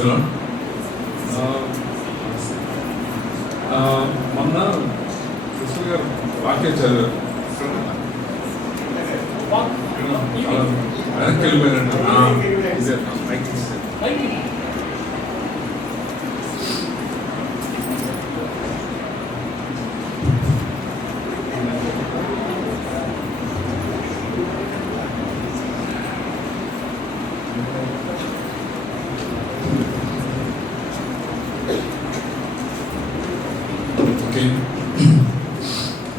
ప్రైజ్లో మొన్న కృష్ణ గారు వాక్యం చదివారు, వెనక్కి వెళ్ళిపోయినట్టు.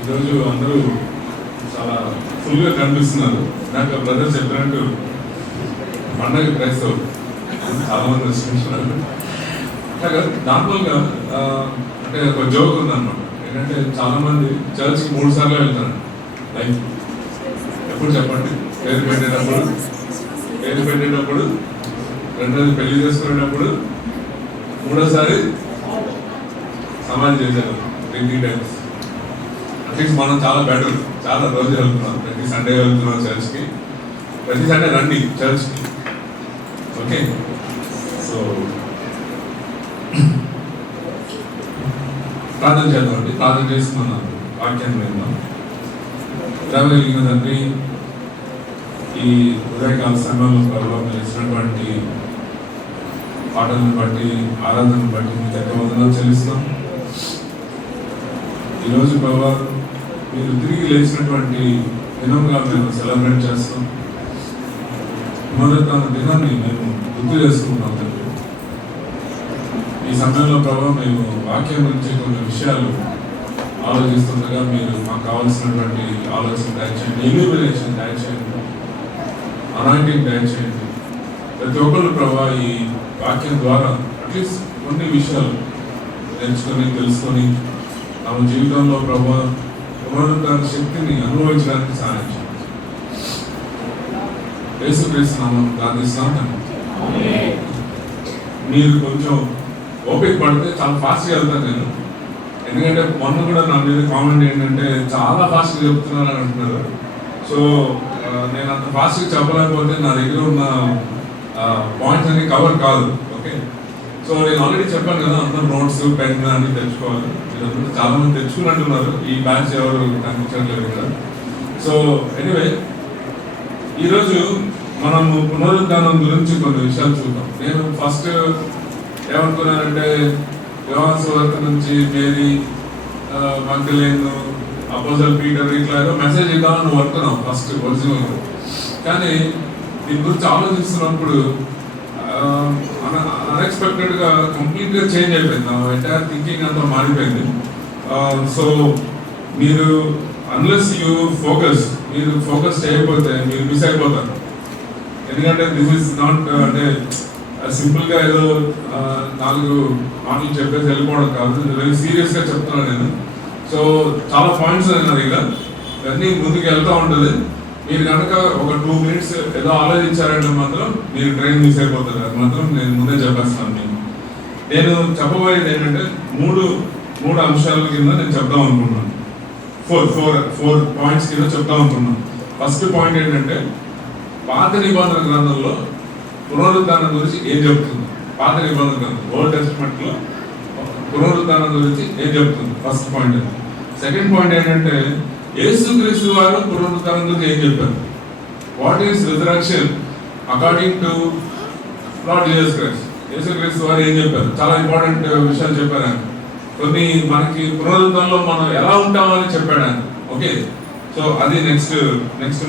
ఈరోజు అందరూ చాలా ఫుల్గా కనిపిస్తున్నారు. నాకు బ్రదర్ చెప్పినట్టు పండగ క్రైస్తవులు చాలా మంది వస్తున్నారు. నార్మల్గా అంటే ఒక జోక్ ఉందన్నమాట. ఏంటంటే చాలా మంది చర్చ్కి 3 సార్లు వెళ్తారు లైఫ్. ఎప్పుడు చెప్పండి? పేరు పెట్టేటప్పుడు, రెండోది పెళ్లి చేసుకునేటప్పుడు, మూడోసారి సమాధి చేశారు 3 టైమ్స్. అట్లీస్ట్ మనం చాలా బెటర్, చాలా రోజు వెళ్తున్నాం. ప్రతి సండే వెళ్తున్నాం చర్చ్కి. ప్రతి సండే రండి చర్చ్కి, ఓకే? సో ప్రార్థన చేద్దామండి. ప్రార్థన చేసి మన వాక్యాన్ని విందాం. రాగలిగిన తండ్రి, ఈ ఉదయకాల సమయంలో ప్రభావం ఇచ్చినటువంటి పాటలను బట్టి, ఆరాధనను బట్టి మీకు ఎంత వందనాలు చెల్లిస్తాం. ఈరోజు ప్రభావ మీరు తిరిగి లేచినటువంటి దినంగా మేము సెలబ్రేట్ చేస్తాం. పునరుత్థాన దినాన్ని మేము గుర్తు చేసుకుంటాం తండ్రి. ఈ సమయంలో ప్రభావ మేము వాక్యం గురించి కొన్ని విషయాలు ఆలోచిస్తుండగా మీరు మాకు కావాల్సినటువంటి ఆలోచన దయచేయండి, ఇల్యూమినేషన్ దయచేయండి, అనాయింటింగ్ దయచేయండి. ప్రతి ఒక్కళ్ళు ప్రభావ ఈ వాక్యం ద్వారా అట్లీస్ట్ కొన్ని విషయాలు నేర్చుకొని, తెలుసుకొని తమ జీవితంలో ప్రభావ పునరుద్ధరణ శక్తిని అనుభవించడానికి సహాయం చేయండి. యేసుక్రీస్తు నామమున ప్రార్థిస్తున్నాం. మీరు కొంచెం ఓపిక పడితే చాలా ఫాస్ట్గా వెళ్తాను నేను. ఎందుకంటే మొన్న కూడా నా మీద కామెంట్ ఏంటంటే చాలా ఫాస్ట్గా చెప్తున్నారు అని అంటున్నారు. సో నేను అంత ఫాస్ట్గా చెప్పలేకపోతే నా దగ్గర ఉన్న పాయింట్స్ అన్ని కవర్ కాదు, ఓకే? సో నేను ఆల్రెడీ చెప్పాను కదా, అందరూ నోట్స్, పెన్ అన్ని తెచ్చుకోవాలి. మీరందరూ చాలా మంది తెచ్చుకున్నట్టున్నారు. ఈ బ్యాచ్ ఎవరు కనిపించట్లేదు కదా. సో ఎనీవే, ఈరోజు మనము పునరుద్ధానం గురించి కొన్ని విషయాలు చూద్దాం. నేను ఫస్ట్ ఏమనుకున్నానంటే యోహాను సువార్త నుంచి మేరీ, మగ్దలేను, అపోస్తలుడు పీటర్ ఇట్లా ఏదో మెసేజ్ ఇద్దామని నువ్వు అనుకున్నావు ఫస్ట్ ఒరిజినల్గా. కానీ దీని గురించి ఆలోచిస్తున్నప్పుడు అన్ఎక్స్పెక్టెడ్గా కంప్లీట్గా చేంజ్ అయిపోయింది. నా ఎంటైర్ థింకింగ్ అంతా మారిపోయింది. సో మీరు అన్లెస్ మీరు ఫోకస్ చేయకపోతే మీరు మిస్ అయిపోతారు. ఎందుకంటే దిస్ ఇస్ నాట్ అంటే సింపుల్గా ఏదో 4 మాటలు చెప్పేసి వెళ్ళిపోవడం కాదు. వెరీ సీరియస్గా చెప్తున్నాను నేను. సో చాలా పాయింట్స్ నా దగ్గర, ఇవన్నీ ముందుకు వెళ్తూ ఉంటుంది. మీరు కనుక ఒక 2 మినిట్స్ ఏదో ఆలోచించారంటే మాత్రం మీరు ట్రైన్ మిస్ అయిపోతారు. అది మాత్రం నేను ముందే చెప్పేస్తాను. నేను చెప్పబోయేది ఏంటంటే మూడు అంశాల కింద నేను చెప్దాం అనుకున్నాను. ఫోర్ పాయింట్స్ కింద చెప్దాం అనుకున్నాను. ఫస్ట్ పాయింట్ ఏంటంటే పాత నిబంధన గ్రంథంలో పునరుద్ధానం గురించి ఏం చెప్తుంది. పాత నిబంధన గ్రంథం ఓల్డ్ టెస్టమెంట్లో పునరుద్ధానం గురించి ఏం చెప్తుంది, ఫస్ట్ పాయింట్. సెకండ్ పాయింట్ ఏంటంటే యేసుక్రీస్తు వారు పునరుద్ధానం గురించి ఏం చెప్పారు. What is resurrection according to lord Jesus Christ. యేసుక్రీస్తు వారు ఏం చెప్పారు, చాలా ఇంపార్టెంట్ విషయాలు చెప్పారు ఆయన. కొన్ని మనకి పునరుద్ధానంలో మనం ఎలా ఉంటామని చెప్పాడు ఆయన, ఓకే? సో అది నెక్స్ట్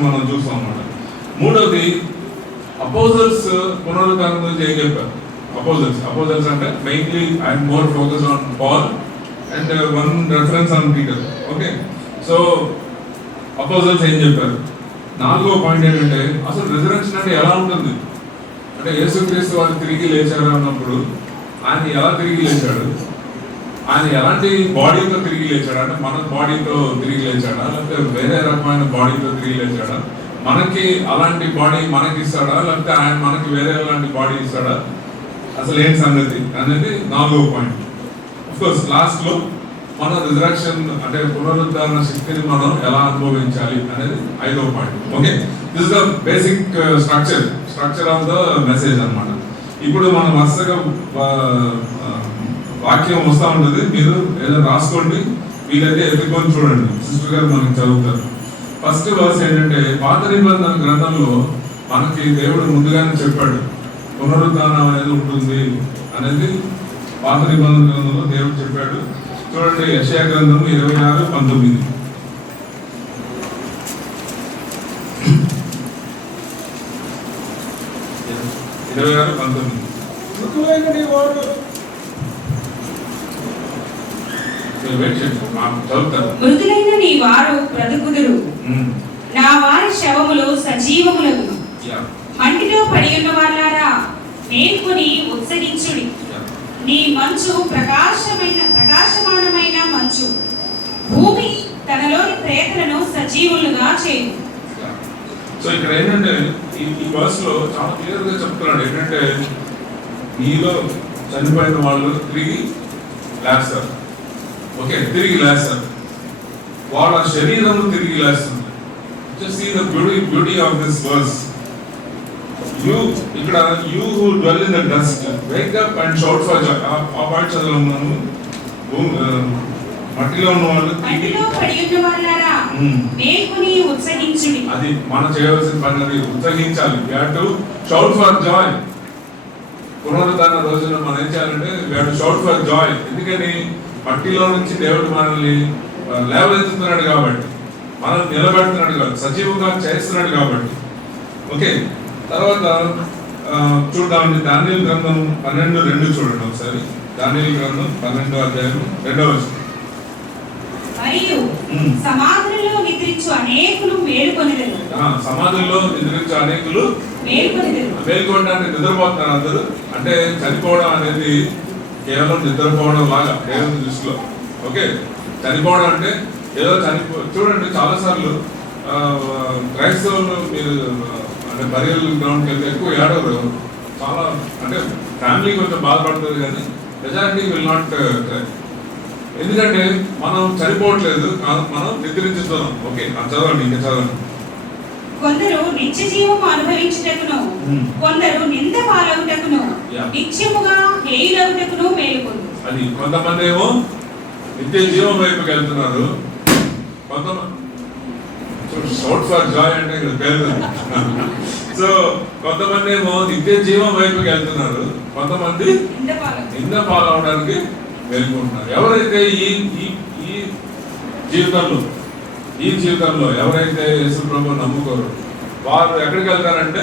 మనం చూస్తాం అన్నమాట. మూడోది అపోజల్స్ పునరుద్ధానం గురించి ఏం చెప్పారు. అపోజల్స్ అంటే mainly I'm more focus on Paul and 1 reference on Peter, okay? So apostles ఏం చెప్పారు. 4వ పాయింట్ ఏంటంటే అసలు రిజరెక్షన్ అంటే ఎలా ఉంటుంది. అంటే యేసుక్రీస్తు వారు తిరిగి లేచారు అన్నప్పుడు ఆయన ఎలా తిరిగి లేచాడు, ఆయన ఎలాంటి బాడీతో తిరిగి లేచాడు. అంటే మన బాడీతో తిరిగి లేచాడా, లేకపోతే వేరే రకమైన బాడీతో తిరిగి లేచాడా, మనకి అలాంటి బాడీ మనకి ఇస్తాడా, లేకపోతే ఆయన మనకి వేరే అలాంటి బాడీ ఇస్తాడా, అసలు ఏంటి సంగతి అనేది 4వ పాయింట్. అఫ్కోర్స్ లాస్ట్లో మన రిజరక్షన్ అంటే పునరుద్ధరణ శక్తిని మనం ఎలా అనుభవించాలి అనేది 5వ point, okay? This is the basic structure of the message అన్నమాట. ఇప్పుడు మనం వరుసగా వాక్యం వస్తూ ఉంటుంది, మీరు ఏదో రాసుకోండి, వీలైతే ఎత్తుకొని చూడండి. సిస్టర్ గారు మనకి చదువుతారు. ఫస్ట్ వర్స్ ఏంటంటే, పాత నిబంధన గ్రంథంలో మనకి దేవుడు ముందుగానే చెప్పాడు పునరుద్ధానం అనేది ఉంటుంది అనేది. పాత నిబంధన గ్రంథంలో దేవుడు చెప్పాడు. చూడండి, యెషయా గ్రంథం 26:19. మృతులైన నీ వారు బ్రతుకుదురు, నా వారి శవములు సజీవములకు. మంటిలో పడి ఉన్న వాళ్ళారా, మేల్కొని ఉత్సహించుడి. నీ మంచు ప్రకాశమానమైన మంచు, భూమి తనలోని ప్రేతలను సజీవులుగా చేయు. సో ఇక్కడ ఏంటంటే ఈ వర్స్ లో చాలా క్లియర్ గా చెప్తున్నాడు ఏంటంటే, నీలో చనిపోయిన వాళ్ళు తిరిగి లేస్తారు. ఓకే, తిరిగి లేస్తారు. వాళ్ళ శరీరం తిరిగి లేస్తుంది. Just see the beauty of this verse. ఇక్కడ you who dwell in the dust wake up and shout for joy. ఆ పాట చదువుతున్నాము. మట్టిలో ఉన్న వాళ్ళు అది మనం చేయవలసిన పని, అది ఉత్సహించాలి. We have to shout for joy. పునరుద్ధాన రోజున మనం ఏం చేయాలంటే we have to shout for joy. ఎందుకని మట్టిలో నుంచి దేవుడు మనల్ని లేవనెత్తుతున్నాడు కాబట్టి, మనల్ని నిలబెడుతున్నాడు కాబట్టి, సజీవంగా చేస్తున్నాడు కాబట్టి. ఓకే, తర్వాత చూద్దామండి దానియేలు గ్రంథం 12:2 చూడండి ఒకసారి. దానియేలు గ్రంథం 12:2. మరియు సమాధులలో నిద్రించు అనేకులు మేలుకొనిదరు. సమాధుల్లో నిద్రించు అనేకులు మేలుకోవడానికి నిద్రపోతున్నారు అందరూ. అంటే చనిపోవడం అనేది కేవలం నిద్రపోవడం లాగా దేవుని దృష్టిలో. ఓకే, చనిపోవడం అంటే ఏదో చూడండి, చాలాసార్లు క్రైస్తవులు మీరు అంటే బరియల్ గ్రౌండ్కి వెళ్తే ఎక్కువ ఏడవరు. చాలా అంటే ఫ్యామిలీ కొంచెం బాధపడుతుంది, కానీ మెజారిటీ విల్ నాట్. ఎందుకంటే మనం చనిపోవట్లేదు, మనం నిద్రించుతున్నాం. ఓకే, చదవండి, ఇంకా చదవండి. కొందరు నిత్య జీవము అనుభవించుటకును, కొందరు నింద పాలవుటకును, నిత్యముగా హేయులవుటకును మేలుకొందు. అది కొంతమంది ఏమో నిత్య జీవం వైపుకి వెళ్తున్నారు. షౌట్ ఫర్ జాయ్ అంటే ఇక్కడ పేరు. సో కొంతమంది ఏమో నిత్య జీవం వైపుకి వెళ్తున్నారు, కొంతమంది నింద పాలవడానికి వెళ్ళుకుంటున్నారు. ఎవరైతే ఈ జీవితంలో ఎవరైతే యేసు ప్రభువుని నమ్ముకోరు, వారు ఎక్కడికి వెళ్తారంటే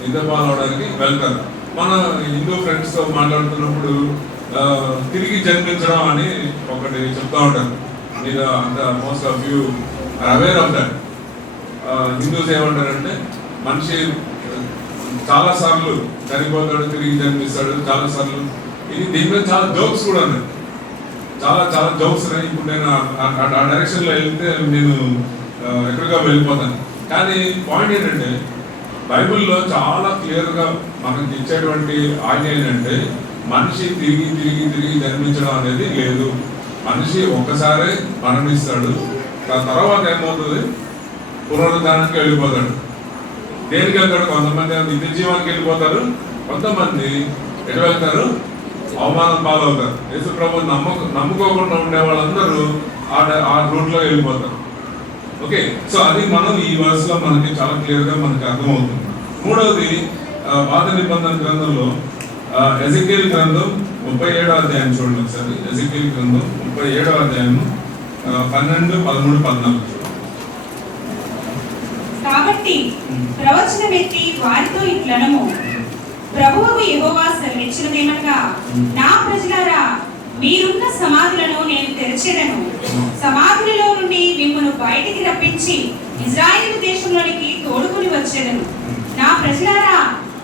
నింద పాలవడానికి వెళ్తారు. మన హిందూ ఫ్రెండ్స్తో మాట్లాడుతున్నప్పుడు తిరిగి జన్మించడం అని ఒకటి చెప్తా ఉంటారు. మీరు అంత most of you are aware of that. Hindus ఏమంటారంటే మనిషి చాలాసార్లు చనిపోతాడు, తిరిగి జన్మిస్తాడు చాలాసార్లు. దీని మీద చాలా జోక్స్ కూడా ఉన్నాయి, చాలా చాలా జోక్స్ ఉన్నాయి. ఇప్పుడు నేను ఆ డైరెక్షన్లో వెళ్తే నేను ఎక్కడిగా వెళ్ళిపోతాను. కానీ పాయింట్ ఏంటంటే బైబిల్లో చాలా క్లియర్గా మనకి ఇచ్చేటువంటి ఆజ్ఞ ఏంటంటే మనిషి తిరిగి తిరిగి తిరిగి జన్మించడం అనేది లేదు. మనిషి ఒక్కసారే మరణిస్తాడు, దాని తర్వాత ఏమవుతుంది, పునరుద్ధానానికి వెళ్ళిపోతాడు. దేనికి వెళ్తాడు? కొంతమంది నిత్య జీవానికి వెళ్ళిపోతారు, కొంతమంది ఎటు వెళ్తారు, అవమానం పాలవుతారు. యేసు ప్రభువుని నమ్ముకోకుండా ఉండే వాళ్ళందరూ ఆ రూట్లో వెళ్ళిపోతారు. ఓకే, సో అది మనం ఈ వర్స్లో మనకి చాలా క్లియర్గా మనకి అర్థమవుతుంది. మూడవది పాత నిబంధన గ్రంథంలో ఎజెకియెల్ గ్రంథం 37వ అధ్యాయం చూడండి ఒకసారి. ఎజెకియెల్ గ్రంథం 37వ అధ్యాయం 12, 13, 14 చూడండి. కాబట్టి ప్రవచనమెత్తి వారితో ఇట్లనము, ప్రభువు యెహోవా సెలవిచ్చినదేమనగా, నా ప్రజలారా, మీరున్న సమాధులను నేను తెరచెదను, సమాధులలో నుండి మిమ్మును బయటికి రప్పించి ఇశ్రాయేలు దేశంలోనికి తోడుకుని వచ్చేదను. నా ప్రజలారా,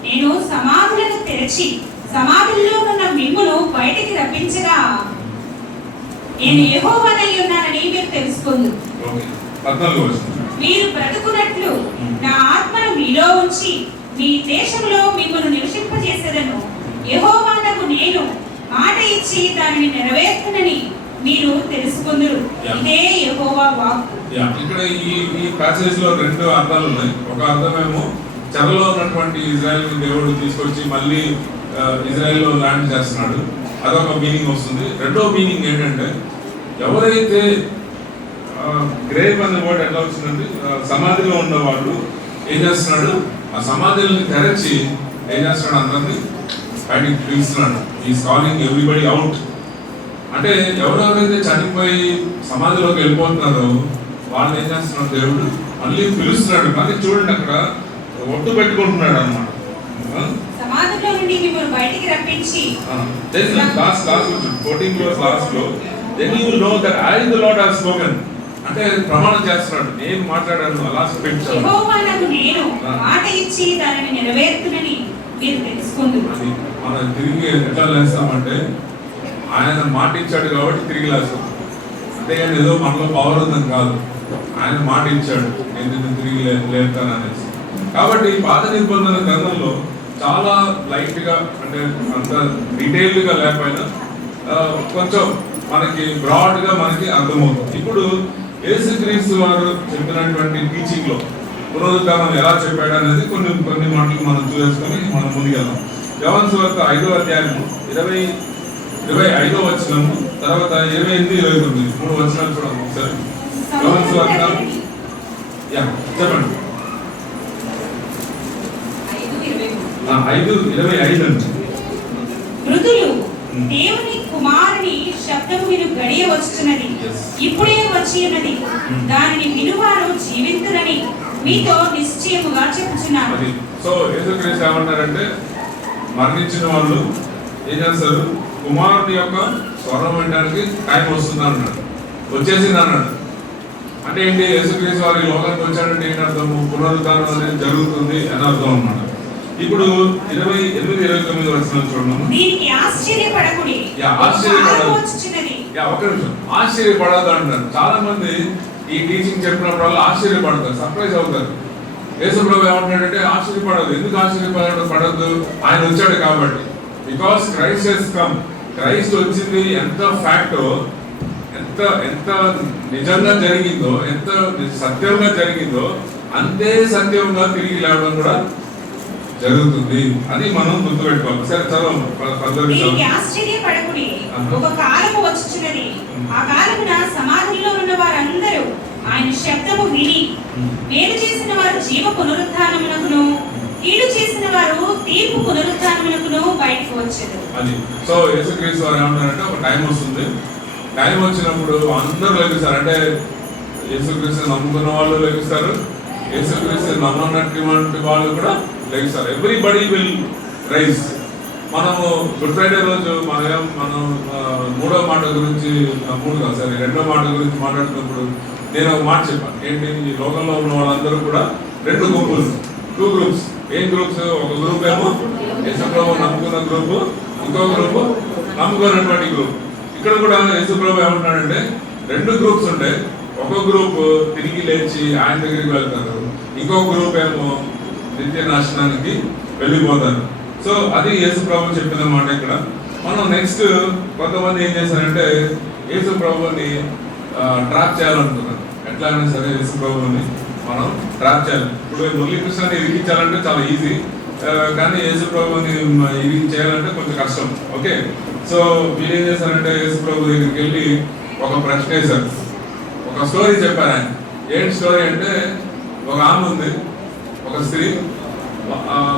నేను సమాధులను తెరచి సమాధుల్లో ఉన్న మిమ్మును బయటికి రప్పించగా నేను యెహోవానై ఉన్నానని మీరు తెలుసుకుందు. మీరు బ్రతుకున్నట్లు నా ఆత్మను మీలో ఉంచి మీ దేశంలో మిమ్మల్ని నివసింపజేసేదను. యెహోవానకు నేను మాట ఇచ్చి దానిని నెరవేర్చునని మీరు తెలుసుకుందురు. ఇదే యెహోవా వాక్కు. ఇక్కడ ఈ ప్యాసేజ్ లో రెండు అర్థాలు ఉన్నాయి. ఒక అర్థమేమో చెరలో ఉన్నటువంటి ఇజ్రాయెల్ దేవుడు తీసుకొచ్చి మళ్ళీ ఇజ్రాయెల్లో ల్యాండ్ చేస్తున్నాడు, అదొక మీనింగ్ వస్తుంది. రెండో మీనింగ్ ఏంటంటే ఎవరైతే గ్రేవ్ అనే వర్డ్ ఎట్లా వచ్చిందంటే సమాధిలో ఉన్న వాళ్ళు ఏం చేస్తున్నాడు, ఆ సమాధుల్ని తెరచి ఏం చేస్తున్నాడు, అందరినీ బయటికి పిలుస్తున్నాడు. Is calling everybody out. అంటే ఎవరెవరైతే చనిపోయి సమాధిలోకి వెళ్ళిపోతున్నారో వాళ్ళు ఏం చేస్తున్నాడు, దేవుడు మళ్ళీ పిలుస్తున్నాడు. కానీ చూడండి అక్కడ ఒట్టు పెట్టుకుంటున్నాడు అన్నమాట. సమాధిలో నుండి మిమ్మల్ని బయటికి రప్పించి లాస్ట్ 14 verse లాస్ట్ లో then you will know that I the Lord have spoken. అంటే ప్రమాణం చేస్తున్నాడు, నేను మాట్లాడాను. లాస్ట్ పెట్టాను, యెహోవా నాకు నేను మాట ఇచ్చి దానిని నెరవేర్చునని మీరు తెలుసుకుందురు. అది మనం తిరిగి ఎట్లా లేస్తామంటే ఆయన మాట ఇచ్చాడు కాబట్టి తిరిగి లేస్తాం. అంతేగాని ఏదో మనలో పవర్ ఉందని కాదు, ఆయన మాట ఇచ్చాడు నేను తిరిగి లేస్తాను అనేసి. కాబట్టి పాత నిబంధన గ్రంథంలో చాలా లైట్ గా, అంటే అంత డీటెయిల్డ్ గా లేకపోయినా కొంచెం మనకి బ్రాడ్ గా మనకి అర్థమవుతుంది. ఇప్పుడు యేసుక్రీస్తు వారు చెప్పినటువంటి టీచింగ్ లో పునరుద్ధానం ఎలా చెప్పాడు అనేది కొన్ని మాటలు మనం చూసుకొని మనం ముందుకెళ్దాం. యోహాను సువార్త 5వ అధ్యాయం 25వ వచనము, తర్వాత 28, 29 3 వచనాలు చూడండి ఒకసారి. యోహాను సువార్త చెప్పండి. 5:25 అండి. మృదులు దేవుని కుమారుని శబ్దము విను గడియ వచ్చుచున్నది, ఇప్పుడే వచ్చి ఉన్నది, దానిని వినువారు జీవింతురని మీతో నిశ్చయముగా చెప్పుచున్నాను. సో యేసుక్రీస్తు ఏమంటారంటే మరణించిన వాళ్ళు ఏం చేస్తారు, కుమారుని యొక్క స్వరం వినడానికి టైం వస్తుంది అన్నాడు, వచ్చేసింది అన్నాడు. అంటే ఏంటి, యేసుక్రీస్తు వారి లోకానికి వచ్చాడంటే ఏంటి అర్థము, పునరుద్ధానం అనేది జరుగుతుంది అని అర్థం అన్నమాట. ఇప్పుడు 28, 29 వచనం చూడండి. దీనికి ఆశ్చర్యపడకుడి, ఒక నిమిషం, ఆశ్చర్యపడదు అంటారు. చాలా మంది ఈ టీచింగ్ చెప్పినప్పుడు ఆశ్చర్యపడతారు, సర్ప్రైజ్ అవుతారు. యేసు ప్రభు ఏమంటాడంటే ఆశ్చర్యపడదు. ఎందుకు ఆశ్చర్యపడదు, ఆయన వచ్చాడు కాబట్టి. Because Christ he's come. Christ వచ్చింది ఎంత ఫ్యాక్టో, ఎంత ఎంత నిజంగా జరిగిందో, ఎంత సత్యంగా జరిగిందో అంతే సత్యంగా తిరిగి లేవడం కూడా జరుగుతుంది. అది మనం గుర్తుపెట్టుకోవాలి. సరే చదవండి. ఆశ్చర్యపడకుడి, ఒక కాలము వచ్చుచున్నది, ఆ కాలమున సమాధిలో ఉన్న వారందరూ ఆయన శబ్దము విని మేలు చేసిన వారు జీవ పునరుద్ధానమునకును, కీడు చేసిన వారు తీర్పు పునరుద్ధానమునకును బయటకు వచ్చారు. అది సో యేసుక్రీస్తు వారు ఏమంటారంటే ఒక టైం వస్తుంది, టైం వచ్చినప్పుడు అందరూ లెగుస్తారు. అంటే యేసుక్రీస్తు నమ్ముకున్న వాళ్ళు లెగుస్తారు, యేసుక్రీస్తు నమ్మనటువంటి వాళ్ళు కూడా లెగుస్తారు. Everybody will rise. మనము గుడ్ ఫ్రైడే రోజు మనం మూడో మాట గురించి, రెండో మాట గురించి మాట్లాడుతున్నప్పుడు నేను ఒక మాట చెప్పాను. ఏంటి, ఈ లోకంలో ఉన్న వాళ్ళందరూ కూడా 2 గుంపులు, 2 గ్రూప్స్. ఏం గ్రూప్స్, ఒక గ్రూప్ ఏమో యేసుప్రభు నమ్ముకున్న గ్రూప్, ఇంకో గ్రూప్ నమ్ముకున్నటువంటి గ్రూప్. ఇక్కడ కూడా యేసుప్రభు ఏమంటున్నాడంటే 2 గ్రూప్స్ ఉంటాయి. ఒక గ్రూప్ తిరిగి లేచి ఆయన దగ్గరికి వెళ్తారు, ఇంకో గ్రూప్ ఏమో నిత్య నాశనానికి వెళ్ళిపోతారు. సో అది యేసు ప్రభు చెప్పిన మాట. ఇక్కడ మనం నెక్స్ట్ కొంతమంది ఏం చేశారంటే యేసు ప్రభుని ట్రాప్ చేయాలనుకున్నారు. ఎట్లా అయినా సరే యేసు ప్రభుని మనం ట్రాప్ చేయాలి. ఇప్పుడు మురళీకృష్ణని ఇరిగించాలంటే చాలా ఈజీ, కానీ యేసు ప్రభుని చేయాలంటే కొంచెం కష్టం. ఓకే, సో మీరు ఏం చేశారంటే యేసు ప్రభు దగ్గరికి వెళ్ళి ఒక ప్రశ్న వేశారు, ఒక స్టోరీ చెప్పారు. ఆయన ఏంటి స్టోరీ అంటే, ఒక ఆమె ఉంది, ఒక స్త్రీ,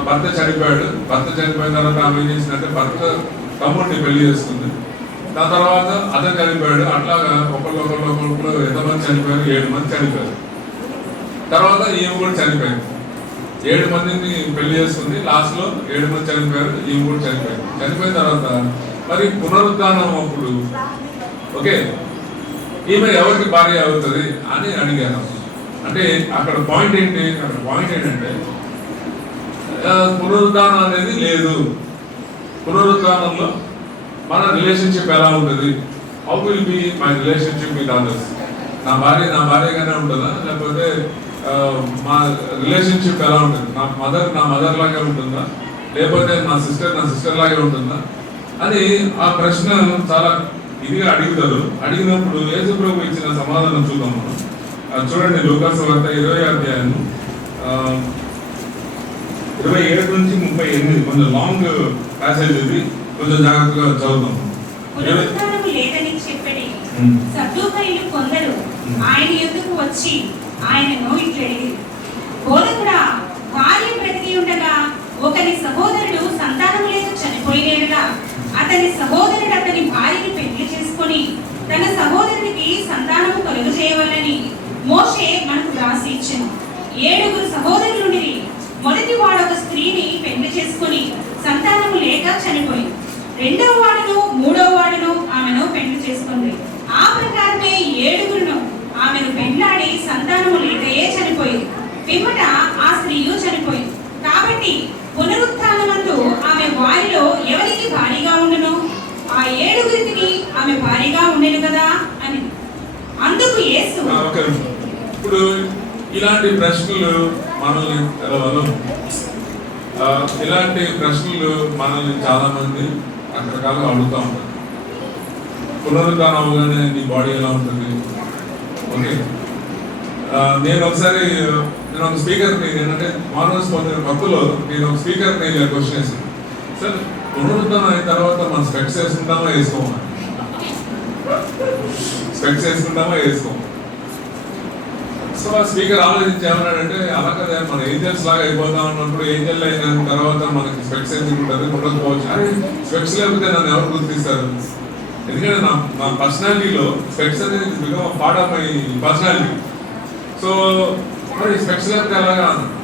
భర్త చనిపోయాడు. భర్త చనిపోయిన తర్వాత ఆమె ఏం చేసిందంటే భర్త తమ్ముడిని పెళ్లి చేసుకుంది. దాని తర్వాత అతను చనిపోయాడు. అట్లాగా ఒకళ్ళు ఎంతమంది చనిపోయారు, 7 మంది చనిపోయారు. తర్వాత ఈమె కూడా చనిపోయింది. 7 మందిని పెళ్లి చేసుకుంది, లాస్ట్ లో 7 మంది చనిపోయారు, ఈమె కూడా చనిపోయింది. చనిపోయిన తర్వాత మరి పునరుద్ధానం అప్పుడు ఓకే ఈమె ఎవరికి భార్య అవుతుంది అని అడిగాను. అంటే అక్కడ పాయింట్ ఏంటంటే పునరుద్ధానం అనేది లేదు. పునరుద్ధానంలో మన రిలేషన్షిప్ ఎలా ఉంటుంది, how will be my relationship with others. నా భార్యగానే ఉంటుందా, లేకపోతే మా రిలేషన్షిప్ ఎలా ఉంటుంది, నా మదర్ లాగే ఉంటుందా, లేకపోతే నా సిస్టర్ లాగే ఉంటుందా అని ఆ ప్రశ్న చాలా ఇదిగా అడుగుతారు. అడిగినప్పుడు యేసు ప్రభు ఇచ్చిన సమాధానం చూద్దాం మనం. చూడండి, లూకా సువార్త 20వ అధ్యాయం 27 నుంచి 38 కొంచెం లాంగ్ ప్యాసేజ్ ఇది, కొంచెం జాగ్రత్తగా చదువుతాం. పునరుత్థానము లేదని చెప్పడి సద్దూకయులు కొందరు ఆయన యొద్దకు వచ్చి ఆయనను ఇట్లా అడిగిరి, బోధకుడా, భార్య బ్రతికి ఉండగా ఒకని సహోదరుడు సంతానం లేదు చనిపోయినేడుగా అతని సహోదరుడు అతని భార్యని పెళ్లి చేసుకొని తన సహోదరునికి సంతానము కలుగు చేయవలని మోషే మనకు రాసి ఇచ్చెను. 7 సహోదరులుండిరి. మొదటి వాడు ఒక స్త్రీని పెళ్లి చేసుకొని సంతానము లేక చనిపోయింది. 2వ వాడును 3వ వాడును ఆమెను పెళ్లి చేసుకుంది. ఆ ప్రకారమే 7 ఆమెను పెళ్లాడి సంతానము లేకయే చనిపోయింది. పిమ్మట ఆ స్త్రీయు చనిపోయింది. కాబట్టి పునరుత్థానమందు ఆమె వారిలో ఎవరికి భారీగా ఉండును? ఆ 7 ఆమె భారీగా ఉండేను కదా అని. అందుకు యేసు, ఇప్పుడు ఇలాంటి ప్రశ్నలు మనల్ని ఇలాంటి ప్రశ్నలు మనల్ని చాలా మంది రకరకాలుగా అడుగుతూ ఉంటారు. పునరుద్ధానం అవగానే నీ బాడీ ఎలా ఉంటుంది? ఓకే, నేను ఒక స్పీకర్ని ఏంటంటే మానవస్ పొందిన భక్తులో నేను ఒక స్పీకర్ని క్వశ్చన్ వేసాను, సార్ పునరుద్ధానం అయిన తర్వాత మనం స్పెక్స్ వేసుకుంటామా వేసుకోమా? స్పెక్స్ వేసుకుంటామా వేసుకోమా? సో ఆ స్పీకర్ ఆలోచించి ఏమన్నాడంటే, అలా కదా మన ఏంజల్స్ లాగా అయిపోతాం అన్నప్పుడు ఏంజల్ అయిన తర్వాత మనకి స్పెక్స్ ఎందుకుంటుంది, ఉండకపోవచ్చు. అరే స్పెక్స్ లేకపోతే నన్ను ఎవరు గుర్తిస్తారు? ఎందుకంటే నా పర్సనాలిటీలో స్పెక్స్ అనేది become part of my personality. So మరి స్పెక్స్ లేకపోతే ఎలాగా అన్నాడు.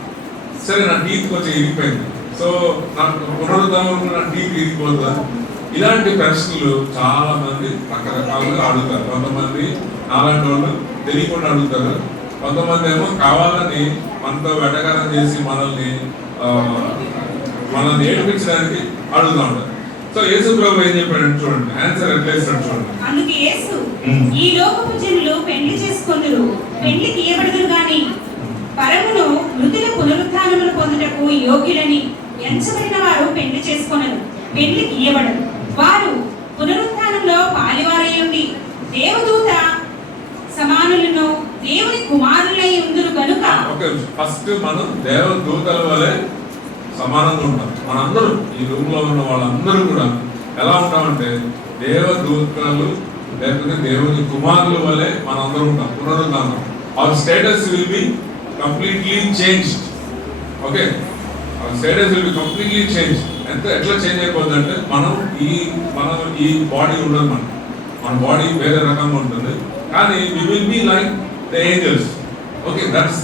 సరే, నా టీత్ కొంచెం ఇరిగిపోయింది, సో నాకు పునరుద్ధానం నా టీత్ ఇరిగిపోతుందా? ఇలాంటి ప్రశ్నలు చాలా మంది రకరకాలుగా అడుగుతారు. కొంతమంది నాలాంటి వాళ్ళు తెలియకుండా అడుగుతారు, కొంతమంది ఏమో కావాలని మనతో వెటకారం చేసి మనల్ని ఏడిపించడానికి అడుగుతూ ఉంటారు. సో యేసు ప్రభు ఏం చెప్పాడు చూడండి, ఆన్సర్ ఎట్లా ఇస్తాడు చూడండి. అందుకు యేసు, ఈ లోకపు జనులు పెళ్లి చేసుకొందురు, పెళ్లి తీయబడుదురు గాని పరమును మృతుల పునరుత్థానమును పొందుటకు యోగ్యులని ఎంచబడిన వారు పెళ్లి చేసుకొనరు, పెళ్లి తీయబడరు. వారు పునరుత్థానంలో పాలివారై ఉండి దేవదూత సమానులను దేవుని కుమారులై ఉందురు గనుక. ఓకే, ఫస్ట్ మనం దేవదూతల వలె సమానంగా ఉంటాం. మనందరూ ఈ రూమ్ లో ఉన్న వాళ్ళందరూ కూడా ఎలా ఉంటామంటే దేవదూతలు లేకపోతే దేవుని కుమారుల వలె మనందరూ ఉంటాం. పునరుద్ధానం hour status will be completely changed. Okay, hour status will be completely change. ఎట్లా చేంజ్ అయిపోతుందంటే మనం ఈ బాడీ ఉండదు, మన బాడీ వేరే రకంగా ఉంటుంది, కానీ we will be like the angels. Okay, that's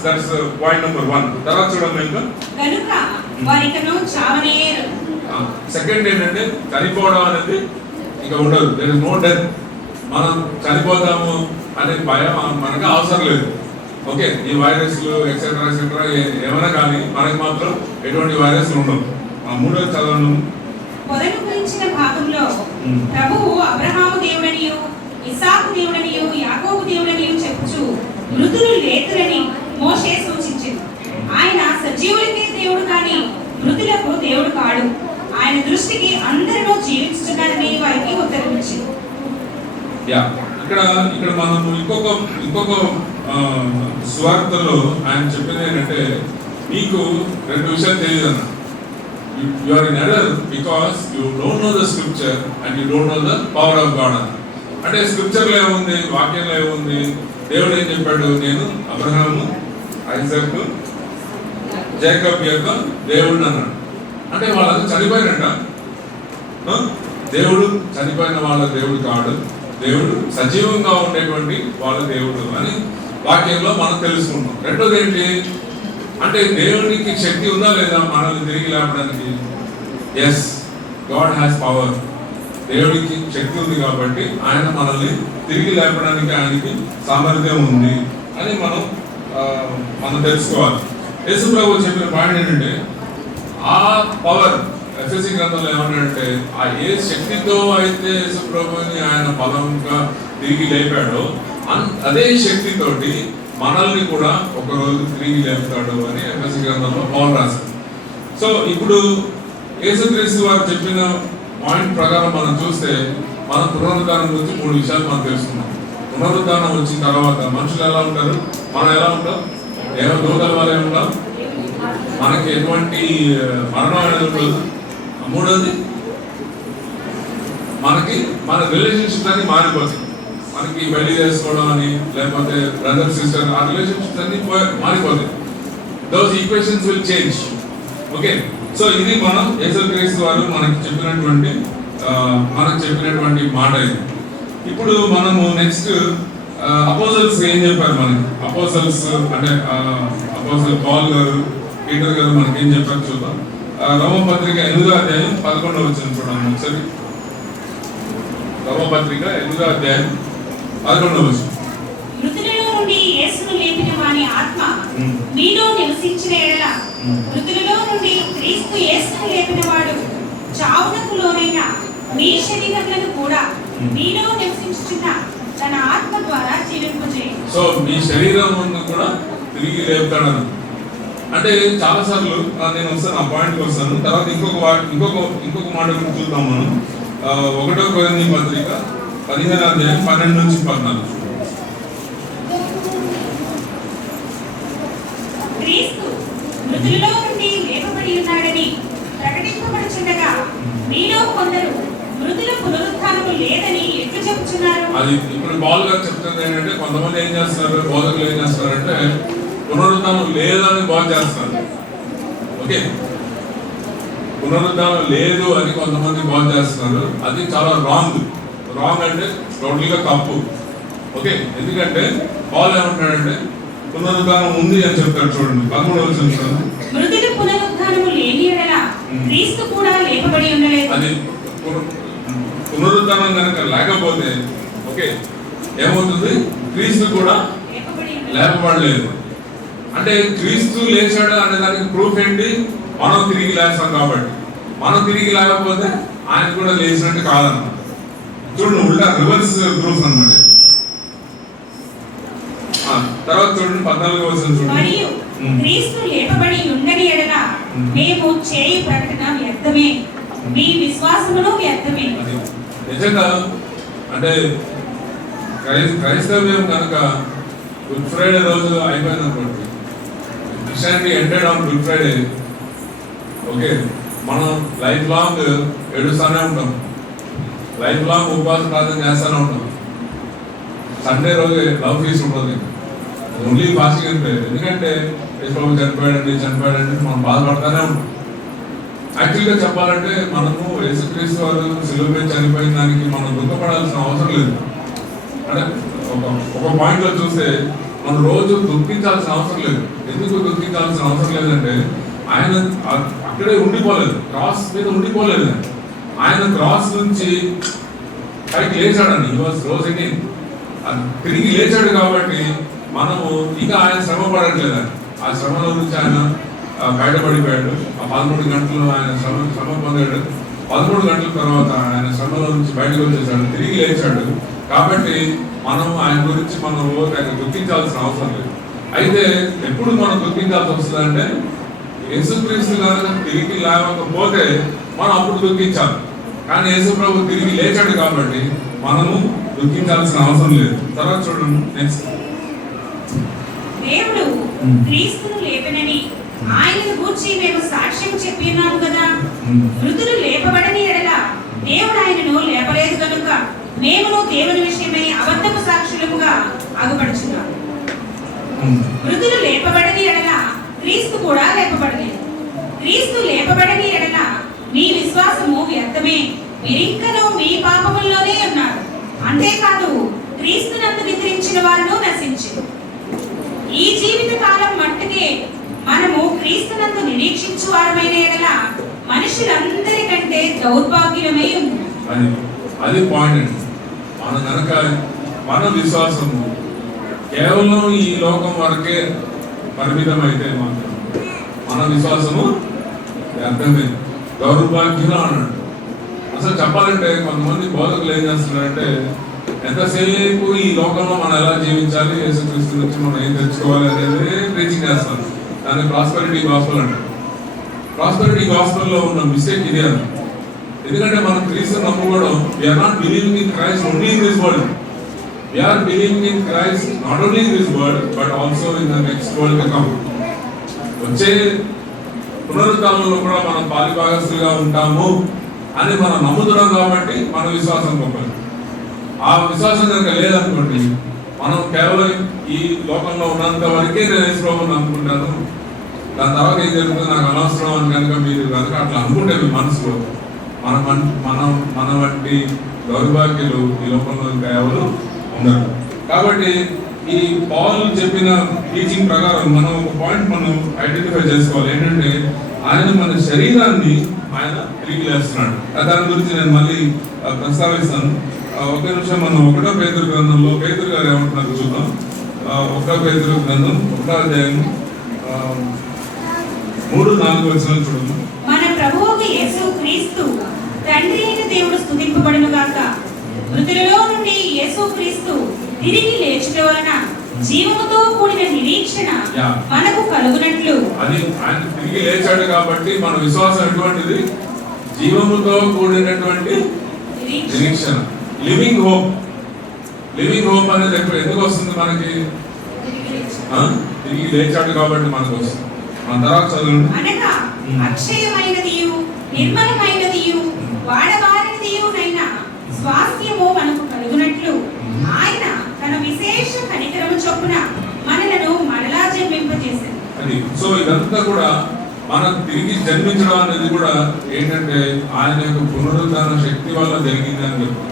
point number 1. తర్వాత చూడండి ఇంకా గనుక వారికను చావనేరు. సెకండ్ ఏంటంటే చనిపోవడం అనేది ఇక ఉండదు. There is no death. మనం చనిపోతాము అనే భయం మనకు అవసరం లేదు. ఓకే, ఈ వైరస్లు ఎక్సెట్రా ఎక్సెట్రా ఏమైనా కానీ మనకి మాత్రం ఎటువంటి వైరస్లు ఉండవు. ఆ 3వ చదవను. పొదను గురించిన భాగంలో ప్రభువు అబ్రహాము దేవుడనియు ఇస్సాకు దేవుడనియు యాకోబు దేవుడనియు చెప్పుచు మృతులు లేతులని మోషే సూచించింది. ఆయన సజీవులకే దేవుడు కానీ మృతులకు దేవుడు కాడు. ఆయన దృష్టికి అందరూ జీవించుతున్నారని వారికి ఉత్తరమిచ్చింది. ఇక్కడ మనం ఇంకొక సువార్తలో ఆయన చెప్పింది ఏంటంటే, మీకు 2 విషయాలు తెలియదు అన్న. You are in error because you don't know the scripture and you don't know the power of God అన్న. అంటే స్క్రిప్చర్లో ఏముంది, వాక్యంలో ఏముంది, దేవుడు ఏం చెప్పాడు, నేను అబ్రహాము ఐజాక్ జేకబ్ యొక్క దేవుడు అన్నాడు. అంటే వాళ్ళంతా చనిపోయినట్ట. దేవుడు చనిపోయిన వాళ్ళ దేవుడు కాడు, దేవుడు సజీవంగా ఉండేటువంటి వాళ్ళ దేవుడు అని వాక్యంలో మనం తెలుసుకుంటాం. రెండోది ఏంటి అంటే, దేవునికి శక్తి ఉందా లేదా మనల్ని తిరిగి లేపడానికి? Yes, God has power. దేవుడికి శక్తి ఉంది కాబట్టి ఆయన మనల్ని తిరిగి లేపడానికి ఆయనకి సామర్థ్యం ఉంది అని మనం తెలుసుకోవాలి. యేసు ప్రభు చెప్పిన పాయింట్ ఏంటంటే, ఆ పవర్ ఎఫెసీ గ్రంథంలో ఏమన్నాడంటే, ఆ ఏ శక్తితో అయితే యేసు ప్రభుని ఆయన బలంగా తిరిగి లేపాడో అదే శక్తితోటి మనల్ని కూడా ఒకరోజు తిరిగి లేపుతాడు అని ఎఫెసీ గ్రంథంలో పౌలు రాశాడు. సో ఇప్పుడు యేసుక్రీస్తు వారు చెప్పిన పాయింట్ ప్రకారం మనం చూస్తే, మనం పునరుద్ధానం గురించి 3 విషయాలు మనం తెలుసుకున్నాం. పునరుద్ధానం వచ్చిన తర్వాత మనుషులు ఎలా ఉంటారు, మనం ఎలా ఉంటాం, దేవదూతల వలె ఉంటాం, మనకి ఎటువంటి మరణం అనేది ఉండదు. మూడోది మనకి మన రిలేషన్షిప్ అన్ని మారిపోతాయి. మనకి పెళ్లి చేసుకోవడం అని లేకపోతే బ్రదర్ సిస్టర్ ఆ రిలేషన్షిప్స్ అన్ని మారిపోతాయి. Those equations will change. Okay, so ఇది మనం యేసుక్రీస్తు వారు మనకి చెప్పినటువంటి మాట ఇది. ఇప్పుడు మనము నెక్స్ట్ అపోజల్స్ ఏం చెప్పారు మనకి. అపోజల్స్ అంటే అపోజల్ పాల్ గారు, పీటర్ గారు మనకి ఏం చెప్పారు చూద్దాం. రోమపత్రిక 8వ అధ్యాయం 11వ వచనం చూడండి ఒకసారి. రోమపత్రిక 8వ అధ్యాయం 11వ వచనం. మృతులలో నుండి యేసును లేపిన వాని ఆత్మ మీలో నివసించిన ఎడల మృతులలో నుండి క్రీస్తు యేసును లేపిన వాడు చావునకు లోనైన మీ శరీరములను కూడా మీలో నివసించుచున్న తన ఆత్మ ద్వారా జీవింపజేయును. సో మీ శరీరం కూడా తిరిగి లేపుతాడని అంటే చాలా సార్లు నేను వస్తాను, ఆ పాయింట్కి వస్తాను. తర్వాత ఇంకొక మాట గురించి చూద్దాం మనం. 1వ కొరింథీ పత్రిక 15వ అధ్యాయం 12 నుంచి 14. క్రీస్తు మృతులలో నుండి లేపబడి ఉన్నాడని ప్రకటింపబడుచుండగా మీలో కొందరు మృతుల పునరుత్థానము లేదని ఎట్లు చెబుతున్నారు? అది ఇప్పుడు పాల్ గారు చెప్తుంది ఏంటంటే, కొంతమంది ఏం చేస్తారు, బోధకులు ఏం చేస్తారంటే పునరుద్ధానం లేదని బాగా చేస్తారు. ఓకే, పునరుద్ధానం లేదు అని కొంతమంది బాగా చేస్తున్నారు. అది చాలా రాంగ్ అంటే టోటల్గా తప్పు. ఓకే, ఎందుకంటే పాల్ ఏమంటాడంటే పునరుద్ధానం ఉంది అని చెప్తాడు. చూడండి 13వ వచనం. మృతుల పునరుద్ధానము లేని ఎడల క్రీస్తు కూడా లేపబడి ఉండలేదు. అది పునరుద్ధానం కనుక లేకపోతే ఓకే ఏమవుతుంది, క్రీస్తు కూడా లేపబడలేదు. అంటే క్రీస్తు లేచాడు అనే దానికి ప్రూఫ్ ఏంటి, మనం తిరిగి లేస్తాం కాబట్టి. మనం తిరిగి లేకపోతే ఆయన కూడా లేచినట్టు కాదన్నమాట. చూడండి, ఉల్టా రివర్స్ ప్రూఫ్ అన్నమాట. తర్వాత చూడండి 14వ వచనం చూడండి. మరియు క్రీస్తు లేపబడి ఉండని ఎడల మేము చేయు ప్రకటన వ్యర్థమే, మీ విశ్వాసమును వ్యర్థమే. నిజంగా అంటే క్రైస్తవ్యం కనుక గుడ్ ఫ్రైడే రోజు అయిపోయింది అనుకోండి, Christianity ended on good Friday. Okay, మనం లైఫ్ లాంగ్ ఏడుస్తూనే ఉంటాం, లైఫ్ లాంగ్ ఉపవాస ప్రార్థన చేస్తూనే ఉంటాం. సండే రోజు లవ్ ఫీస్ట్ ఉంటుంది, ఓన్లీ ఫాస్టింగ్ అనిపోయేది. ఎందుకంటే యేసుప్రభు చనిపోయాడంటే మనం బాధపడతానే ఉంటాం. యాక్చువల్గా చెప్పాలంటే మనము యేసుక్రీస్తు వారు సిలువపై చనిపోయిన దానికి మనం దుఃఖపడాల్సిన అవసరం లేదు. అంటే ఒక పాయింట్లో చూస్తే మనం రోజు దుఃఖించాల్సిన అవసరం లేదు. ఎందుకు దుఃఖించాల్సిన అవసరం లేదంటే ఆయన అక్కడే ఉండిపోలేదు, క్రాస్ మీద ఉండిపోలేదు. ఆయన క్రాస్ నుంచి పైకి లేచాడండి. ఈ వాజ్ రోజ్ అగైన్, తిరిగి లేచాడు కాబట్టి మనము ఇంకా ఆయన శ్రమ పడట్లేదండి. ఆ శ్రమలో నుంచి ఆయన బయటపడిపోయాడు. ఆ 13 గంటలు ఆయన శ్రమ పొందాడు. 13 గంటల తర్వాత ఆయన శ్రమలో నుంచి బయటకు వచ్చేసాడు, తిరిగి లేచాడు. కాబట్టి మనం ఆయన గురించి మనం దుఃఖించాల్సిన అవసరం లేదు. అయితే ఎప్పుడు మనం దుఃఖించాల్సి వస్తుందంటే యేసుక్రీస్తు గారు తిరిగి లేవకపోతే మనం అప్పుడు దుఃఖించాలి. కానీ యేసు ప్రభు తిరిగి లేచాడు కాబట్టి మనము దుఃఖించాల్సిన అవసరం లేదు. తర్వాత చూడండి నెక్స్ట్. దేవుడు క్రీస్తును లేపనని ఆయనను గూర్చి మేము సాక్ష్యం చెప్పి ఉన్నాము కదా. మృతులు లేపబడని ఎడల దేవుడు ఆయనను లేపలేదు కనుక మేమును దేవుని విషయమై అబద్ధపు సాక్షులముగా అగుపడుచున్నాము. మృతులు లేపబడని ఎడల క్రీస్తు కూడా లేపబడలేదు. క్రీస్తు లేపబడని ఎడల మీ విశ్వాసము వ్యర్థమే, మీరింకనూ మీ పాపముల్లోనే ఉన్నారు. అంతేకాదు క్రీస్తునందు నిద్రించిన వారును నశించారు. ఈ జీవిత కాలం మట్టుకే మనము క్రీస్తునందు నిరీక్షించు వారమైన ఎడల మనుషులందరికంటే దౌర్భాగ్యమై ఉంది. అది పాయింట్ అండి. మన కనుక మన విశ్వాసము కేవలం ఈ లోకం వరకే పరిమితమైతే మాత్రం మన విశ్వాసము అర్థమే దౌర్భాగ్యం అన్నాడు. అసలు చెప్పాలంటే కొంతమంది బోధకులు ఏం చేస్తున్నారంటే ఎంతసేపు ఈ లోకంలో మనం ఎలా జీవించాలి, యేసుక్రీస్తు నుంచి మనం ఏం తెచ్చుకోవాలి అనేది ప్రీచింగ్ చేస్తారు. దాన్ని ప్రాస్పరిటీ గాస్పెల్ అంటారు. ప్రాస్పరిటీ గాస్పెల్లో ఉన్న మిస్టేక్ ఇదే అని. ఎందుకంటే మనం క్రీస్తుని నమ్ముకోవడం, we are not believing in Christ only in this world, we are believing in Christ not only in this world but also in the next world to come. వచ్చే పునరుద్ధరణలో కూడా మనం పాలిభాగస్తులుగా ఉంటాము అని మనం నమ్ముతున్నాం కాబట్టి మన విశ్వాసం గొప్పది. ఆ విశ్వాసం కనుక లేదనుకోండి, మనం కేవలం ఈ లోకంలో ఉన్నంత వరకే నేను యేసుప్రభువుని నమ్ముకుంటాను, దాని తర్వాత ఏం జరుగుతుందో నాకు అనవసరం అని కనుక మీరు కనుక అట్లా అనుకుంటే మీ మనసులో, మన వంటి దౌర్భాగ్యులు ఈ లోకంలో ఇంకా ఎవరు ఉండరు. కాబట్టి ఈ పౌలు చెప్పిన టీచింగ్ ప్రకారం మనం ఒక పాయింట్ మనం ఐడెంటిఫై చేసుకోవాలి. ఏంటంటే ఆయన మన శరీరాన్ని ఆయన తిరిగి లేస్తున్నాడు. దాని గురించి నేను మళ్ళీ ప్రస్తావిస్తాను. ఒక నిమిషం మనం 1 పేతురు గ్రంథంలో పేతురు గారు ఏమంటున్నారు చూద్దాం. 1 పేతురు గ్రంథం 1వ అధ్యాయం 3-4 వచనాలు చూడండి. మన ప్రభువుకు యేసు క్రీస్తు తండ్రి అయిన దేవుడు స్తుతింపబడును గాక. మృతులలో నుండి యేసు క్రీస్తు తిరిగి లేచుట వలన జీవముతో కూడిన నిరీక్షణ మనకు కలుగునట్లు. అది ఆయన తిరిగి లేచాడు కాబట్టి మన విశ్వాసం ఎటువంటిది? జీవముతో కూడినటువంటి నిరీక్షణ, లివింగ్ హోప్. లివింగ్ హోప్ అనేది ఎందుకు వస్తుంది మనకి? తిరిగి లేచాడు కాబట్టి మనకు వస్తుంది. మన తర్వాత చదువు. అనగా అక్షయమైనదియు నిర్మలమైనదియు వాడబారినదియునైన స్వాస్థ్యము మనకు కలుగునట్లు ఆయన తన విశేష కనికరము చొప్పున మనలను మరలా జన్మింపజేశాడు. అది సో ఇదంతా కూడా మనం తిరిగి జన్మించడం అనేది కూడా ఏంటంటే ఆయన యొక్క పునరుద్ధరణ శక్తి వల్ల జరిగింది అని చెప్తున్నాం.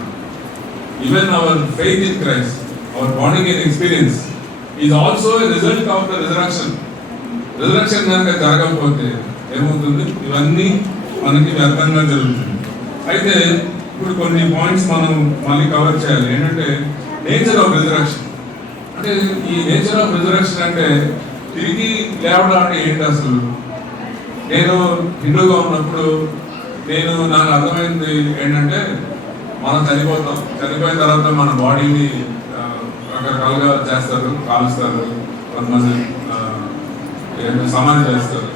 Even our faith in Christ, our born again experience is also a result of the resurrection. Resurrection కనుక జరగకపోతే ఏమవుతుంది? ఇవన్నీ మనకి వ్యర్థంగా జరుగుతుంది. అయితే ఇప్పుడు కొన్ని పాయింట్స్ మనం మళ్ళీ కవర్ చేయాలి. ఏంటంటే నేచర్ ఆఫ్ రిజరక్షన్. అంటే ఈ నేచర్ ఆఫ్ రిజరక్షన్ అంటే తిరిగి లేవడం అంటే ఏంటి అసలు? నేను హిందూగా ఉన్నప్పుడు నాకు అర్థమైంది ఏంటంటే మనం చనిపోతాం, చనిపోయిన తర్వాత మన బాడీని రకరకాలుగా చేస్తారు, కాలుస్తారు, కొంతమంది సమాధి చేస్తారు,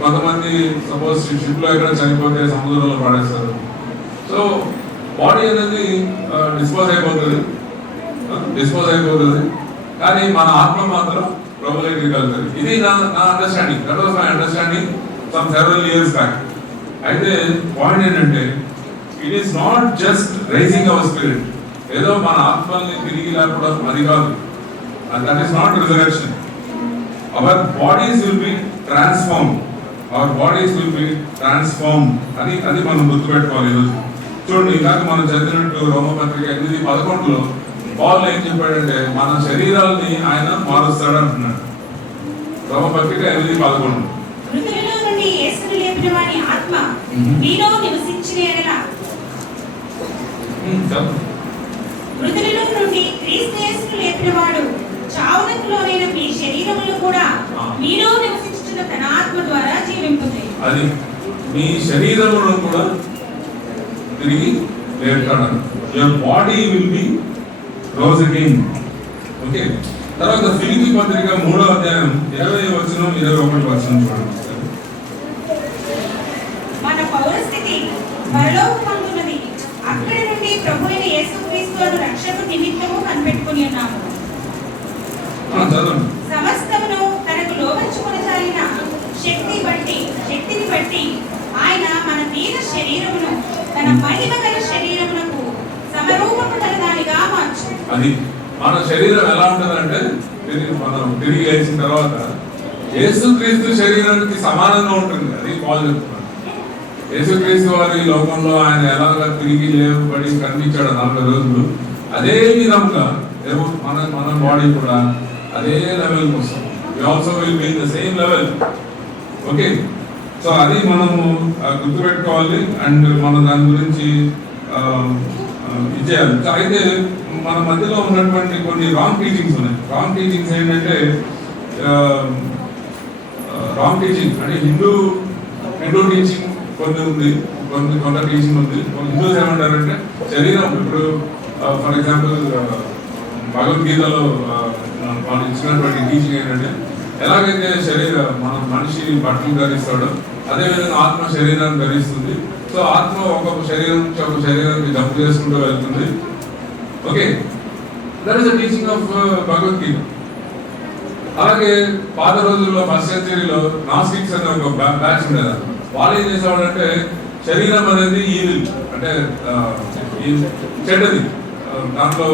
కొంతమంది సపోజ్ షిప్లో ఎక్కడ చనిపోతే సముద్రంలో పడేస్తారు. సో బాడీ అనేది డిస్పోజ్ అయిపోతుంది, కానీ మన ఆత్మ మాత్రం ప్రభు దగ్గరికి వెళ్తుంది. ఇది నా understanding. That was my understanding some several years back. అయితే పాయింట్ ఏంటంటే it is not just raising our spirit, ఏదో మన ఆత్మల్ని తిరిగి లేకపోవడం అది కాదు. And that is not resurrection. Our bodies will be transform, అది మనం గుర్తుపెట్టుకోవాలి ఈరోజు. చూడండి, ఇలాగ మనం చదివినట్టు రోమపత్రిక 8:11 పౌలు ఏం చెప్పాడంటే మన శరీరాలని ఆయన మారుస్తాడు అంటున్నాడు. రోమపత్రిక 8:11 మృతులలో నుండి యేసును లేపిన వాని ఆత్మ మీలో నివసించిన యెడల, మృతులలో నుండి క్రీస్తు యేసును లేపిన వాడు చావునకు లోనైన మీ శరీరములు కూడా మీలో నివసించుచున్న తన ఆత్మ ద్వారా జీవింపుతాయి. అది మీ శరీరమును కూడా తిరిగి లేపుతాడు. Your body will be rose again. Okay, తర్వాత ఫిలిప్పీ పత్రిక 3వ అధ్యాయం 20-21 చూడండి. మన పౌరస్థితి పరలోకమందున్నది, అక్కడి నుండి ప్రభువైన యేసుక్రీస్తును రక్షకు నిమిత్తము కనిపెట్టుకుని ఉన్నాము. సమస్తమును తనకు లోబర్చుకొనజాలిన శక్తిని బట్టి ఆయన మన దీన శరీరమును తన మహిమ గల శరీరమునకు సమరూపము గలదానిగా మార్చు. అది మన శరీరం ఎలా ఉంటుందంటే మనం తిరిగి లేచిన తర్వాత యేసుక్రీస్తు శరీరానికి సమానంగా ఉంటుంది. అది పౌలు చెప్తున్నాడు. యేసుక్రీస్తు వారు ఈ లోకంలో ఆయన ఎలాగా తిరిగి లేవబడి కనిపించాడు 40 రోజులు, అదే విధంగా మన బాడీ కూడా అదే లెవెల్కి వస్తుంది. We also will be in the same level. Okay, so అది మనము గుర్తుపెట్టుకోవాలి అండ్ మనం దాని గురించి ఇచ్చేయాలి. అయితే మన మధ్యలో ఉన్నటువంటి కొన్ని రాంగ్ టీచింగ్స్ ఉన్నాయి. రాంగ్ టీచింగ్స్ ఏంటంటే రాంగ్ టీచింగ్ అంటే హిందూ టీచింగ్ కొన్ని ఉంది, కొంత టీచింగ్ ఉంది. హిందూస్ ఏమంటారంటే శరీరం, ఇప్పుడు ఫర్ ఎగ్జాంపుల్ భగవద్గీతలో వాళ్ళు ఇచ్చినటువంటి టీచింగ్ ఏంటంటే ఎలాగైతే మన మనిషి బట్టలు ధరిస్తాడో అదేవిధంగా ఆత్మ శరీరాన్ని ధరిస్తుంది. సో ఆత్మ ఒక్కొక్క శరీరం నుంచి ఒక శరీరానికి జంప్ చేసుకుంటూ వెళ్తుంది. Okay, that is the teaching of Bhagavad Gita. అలాగే పాత రోజుల్లో ఫస్ట్ సెంచరీలో నాస్టిక్స్ అనే ఒక బ్యాచ్ ఉండేది. వాళ్ళు ఏం చేసేవాడంటే శరీరం అనేది ఈవిల్ అంటే చెడ్డది, దాంట్లో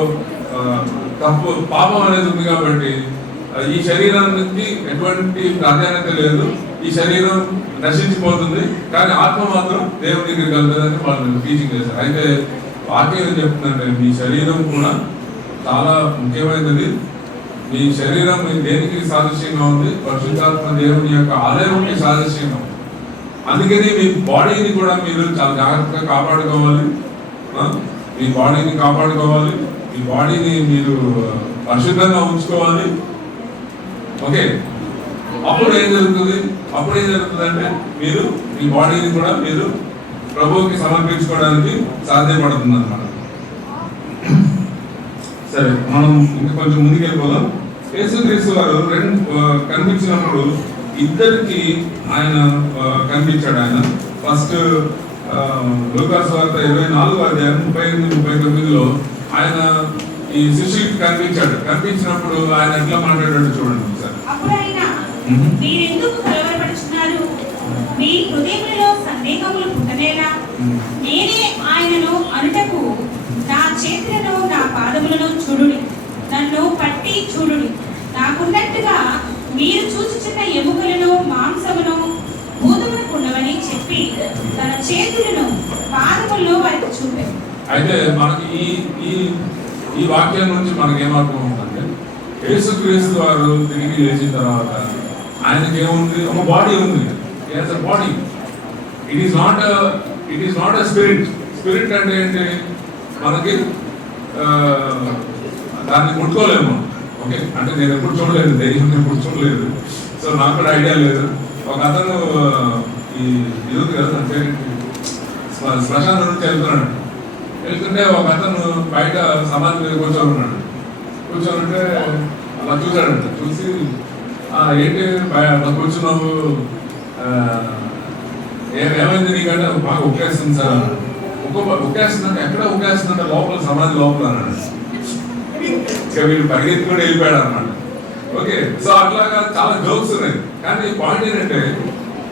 తప్పు పాపం అనేది ఉంది కాబట్టి ఈ శరీరానికి ఎటువంటి ప్రాధాన్యత లేదు, ఈ శరీరం నశించిపోతుంది కానీ ఆత్మ మాత్రం దేవుని దగ్గరికి వెళ్తుందని వాళ్ళు టీచింగ్ చేశారు. అయితే వాక్యం ఏం చెప్తుందంటే మీ శరీరం కూడా చాలా ముఖ్యమైనది. మీ శరీరం మీ దేనికి సాదృశ్యంగా ఉంది? పరిశుద్ధాత్మ దేవుని యొక్క ఆలయానికి సాదృశ్యంగా ఉంది. అందుకని మీ బాడీని కూడా మీరు చాలా జాగ్రత్తగా కాపాడుకోవాలి. మీ బాడీని కాపాడుకోవాలి, మీ బాడీని మీరు పరిశుద్ధంగా ఉంచుకోవాలి. ఓకే, అప్పుడు ఏం జరుగుతుంది అంటే మీరు మీ బాడీని కూడా మీరు ప్రభువుకి సమర్పించుకోవడానికి సాధ్యపడుతుంది అన్నమాట. సరే, మనం ఇంకా కొంచెం ముందుకు వెళ్ళిపోదాం. యేసుక్రీస్తు గారు కనిపించినప్పుడు ఇద్దరికి ఆయన కనిపించాడు. ఆయన ఫస్ట్ లూకాసు వార్త 24వ అధ్యాయం 38-39లో ఆయన ఈ శిష్యులకి కనిపించాడు. కనిపించినప్పుడు ఆయన ఎట్లా మాట్లాడాడు చూడండి సార్. అప్పుడు ఆయన మీరెందుకు కలవరపడుచున్నారు? మీ హృదయంలో సందేహములు పుట్టనేలా? నేనే ఆయనను అనుటకు నా చేతులను నా పాదములను చూడుడి, నన్ను పట్టి చూడుడి. నాకున్నట్టుగా మీరు చూచుచున్న ఎముకలను మాంసమును భూతములకు ఉండవని చెప్పి తన చేతులను పాదముల్లో వారికి చూపారు. అయితే మనకి ఈ వాక్యం నుంచి మనకి ఏమర్థం ఉందంటే యేసుక్రీస్తు వారు తిరిగి లేచిన తర్వాత ఆయనకి ఏముంది? ఒక బాడీ ఉంది. Body. It is not a spirit. Spirit అంటే ఏంటి? మనకి దాన్ని ముట్టుకోలేము. ఓకే, అంటే నేను ఎప్పుడు చూడలేదు, దెయ్యం ఎప్పుడు చూడలేదు, సో నాకు కూడా ఐడియా లేదు. ఒక అతను ఈ ఇది కదా అంటే శ్మశానం నుంచి వెళ్తుంటే ఒక అతను బయట సమాధి మీద కూర్చోనుంటే అలా చూశాడంట. చూసి ఏంటి అలా కూర్చున్నావు, ఏమైంది నీకంటే బాగా ఉక్కేస్తుంది సార్. ఉక్కేస్తుందంటే ఎక్కడ ఉక్కేస్తుందంటే లోపల సమాధి లోపల అన్నాడు. ఇక వీళ్ళు పరిగెత్తి కూడా వెళ్ళిపోయాడు అన్నమాట. ఓకే, సో అట్లాగా చాలా జోక్స్ ఉన్నాయి. కానీ పాయింట్ ఏంటంటే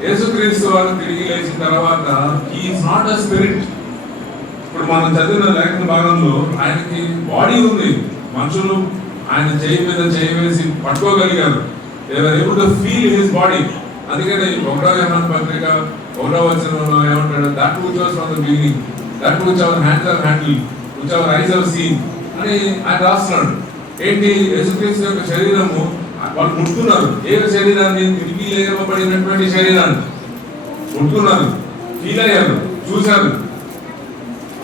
యేసుక్రీస్తు వారు తిరిగి లేచిన తర్వాత హీఈస్ నాట్ అ స్పిరిట్. ఇప్పుడు మనం చదివిన లేఖన భాగంలో ఆయనకి బాడీ ఉంది. మనుషులు ఆయన చేయి మీద చేయి వేసి పట్టుకోగలిగారు. They were able to feel his body. అందుకని 1వ యోహాను పత్రిక 1వ వచనంలో ఏమంటాడు? That which was from the beginning, that which our hands have handled, which our eyes have seen అని ఆయన రాస్తున్నాడు. ఏంటి? యేసుక్రీస్తు యొక్క శరీరము వాళ్ళు ముట్టుకున్నారు. ఏ శరీరాన్ని? తిరిగి లేవబడినటువంటి శరీరాన్ని ముట్టుకున్నారు, ఫీల్ అయ్యారు, చూశారు,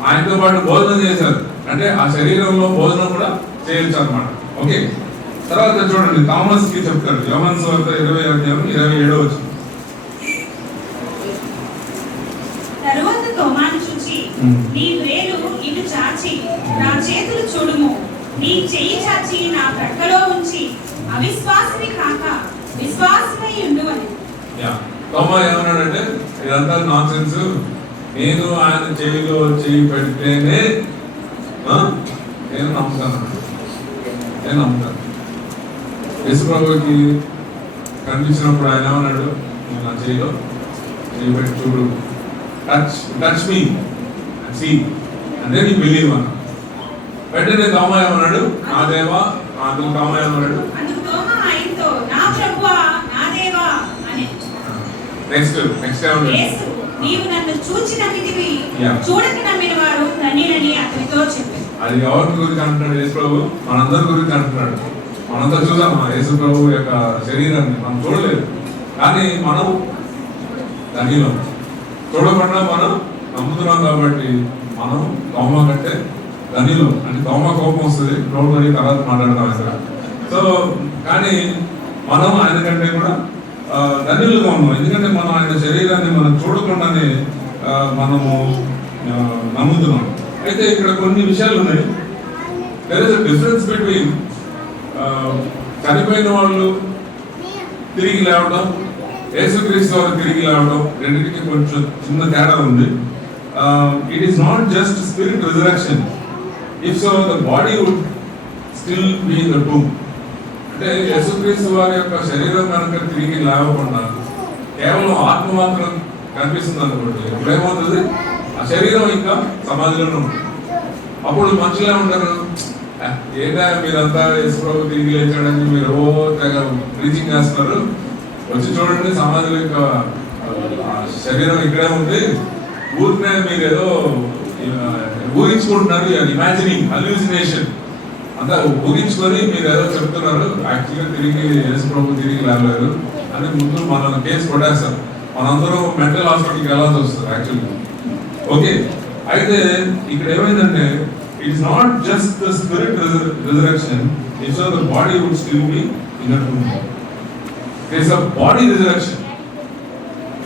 ఆయనతో పాటు భోజనం చేశారు. అంటే ఆ శరీరంలో భోజనం కూడా చేయొచ్చు అన్నమాట. ఓకే, తర్వాత చూడండి థామస్ కి చెప్తారు. యోహాను సువార్త 20వ వచనం. తరువాత తోమాను చూచి నీ వేలు ఇటు చాచి నా చేతులు చూడుము, నీ చెయ్యి చాచి నా ప్రక్కలో ఉంచి అవిశ్వాసిని కాక విశ్వాసమై ఉండువని. తోమా ఏమన్నాడంటే ఇదంతా నాన్సెన్స్, నేను ఆయన చెయ్యిలో చెయ్యి పెడితేనే నేను నమ్ముతాను. యేసుప్రభుకి కనిపించినప్పుడు ఆయన ఏమన్నాడు? నా చెయ్యిలో చెయ్యి పెట్టి చూడు, టచ్ మీ సీ అంటే నీ బిలీవ్ అన్న. వెంటనే తోమా ఏమన్నాడు? నా దేవా. అందుకు తోమా ఏమన్నాడు? నెక్స్ట్ నీవు నన్ను చూచి నమ్మితివి, చూడక నమ్మిన వారు ధన్యులని అతనితో చెప్పారు. అది ఎవరి గురించి అంటున్నాడు? యేసు ప్రభు మనందరి గురించి అంటున్నాడు. మనంతా చూసాం యేసు ప్రభు యొక్క శరీరాన్ని, మనం చూడలేదు కానీ మనం ధన్యులం. చూడకుండా మనం నమ్ముతున్నాం కాబట్టి మనం తోమా కంటే ధన్యులం. అంటే తోమా కోపం వస్తుంది, రోడ్డు పడి తర్వాత మాట్లాడతాం ఇక్కడ. సో కానీ మనం ఆయన కంటే కూడా ధన్యులుగా ఉన్నాం. ఎందుకంటే మనం ఆయన శరీరాన్ని మనం చూడకుండానే మనము నమ్ముతున్నాం. అయితే ఇక్కడ కొన్ని విషయాలు ఉన్నాయి. There is a difference between చనిపోయిన వాళ్ళు తిరిగి లేవడం, యేసుక్రీస్తు వారు తిరిగి లేవడం, రెండింటికి కొంచెం చిన్న తేడా ఉంది. It is not just spirit resurrection. If so the body would still be in the tomb. అంటే యేసుక్రీస్తు వారి యొక్క శరీరం కనుక తిరిగి లేవకుండా కేవలం ఆత్మ మాత్రం కనిపిస్తుంది అనుకోండి, ఇప్పుడేమవుతుంది, ఆ శరీరం ఇంకా సమాధిలోనే ఉంటుంది. అప్పుడు మనుషులే ఉంటారు, ఏదా మీరంతా యేసుప్రభు తిరిగి లేచాడని మీరు తెగ ప్రీచింగ్ చేస్తున్నారు, వచ్చి చూడండి సమాధిలో ఇంకా శరీరం ఇక్కడే ఉంది, ఊరినే మీరు ఏదో ఊహించుకుంటున్నారు, ఇమాజినింగ్ హల్యూసినేషన్ అంతా ఊహించుకొని మీరు ఏదో చెప్తున్నారు, యాక్చువల్గా తిరిగి యేసుప్రభు తిరిగి లేవలేరు అని ముందు మనల్ని కేసు కొట్టేస్తారు. మనందరూ మెంటల్ హాస్పిటల్కి వెళ్ళాల్సి వస్తుంది యాక్చువల్గా. ఓకే, అయితే ఇక్కడ ఏమైందంటే it's not just the spirit resurrection, it's the body would still be in that room. It's a body resurrection.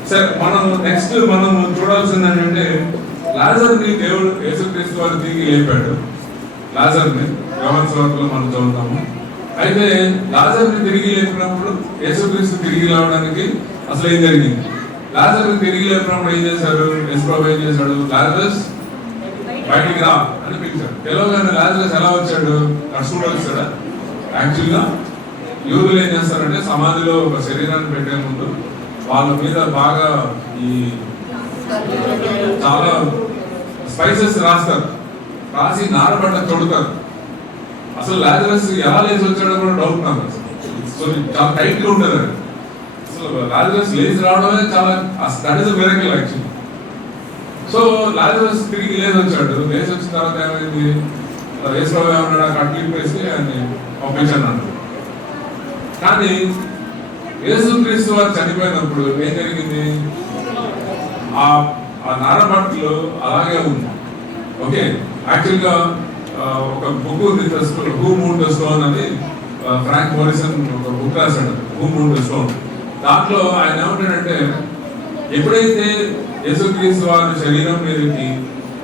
సరే, మనం నెక్స్ట్ మనం చూడాల్సింది ఏంటంటే లాజర్ని దేవుడు యేసుక్రీస్తు వారు తిరిగి లేపాడు. లాజర్ని యోహాను సువార్తలో మనం చదువుతాము. అయితే లాజర్ని తిరిగి లేపినప్పుడు యేసుక్రీస్తు తిరిగి లేవడానికి అసలు ఏం జరిగింది? లాజర్ని తిరిగి లేపినప్పుడు ఏం చేశారు? యేసుప్రభు ఏం చేశాడు? లాజరస్ బయటికి రా అని పిలిచాడు. పిలవగానే లాజరస్ ఎలా వచ్చాడు? నడుచుకుంటూ వచ్చాడా? యాక్చువల్గా యూదులు ఏం చేస్తారంటే సమాధిలో ఒక శరీరాన్ని పెట్టే ముందు వాళ్ళ మీద బాగా ఈ చాలా స్పైసెస్ రాస్తారు, రాసి నారబట్ట తొడుతారు. అసలు లాజరస్ ఎలా లేచి వచ్చాడో కూడా డౌట్ నాకు. సో చాలా టైట్ గా ఉంటుంది అది. అసలు లాజరస్ లేచి రావడమే చాలా that is miracle actually. So Lazarus తిరిగి లేచి వచ్చాడు. లేచి వచ్చిన తర్వాత ఏమైంది? యేసుప్రభు ఏమన్నాడు? ఆ కట్లు వేసి ఆయన పంపించాను అన్నాడు. కానీ యేసుక్రీస్తు వారు చనిపోయినప్పుడు ఏం జరిగింది? ఆ నారబట్టలు అలాగే ఉంది. ఓకే, యాక్చువల్గా ఒక బుక్ ఉంది, హూ మూన్ ద స్టోన్ అని ఫ్రాంక్ మోరిసన్ ఒక బుక్ రాశాడు, హూ మూన్ ద స్టోన్. దాంట్లో ఆయన ఏమంటాడంటే ఎప్పుడైతే యేసుక్రీస్తు వారి శరీరం మీదకి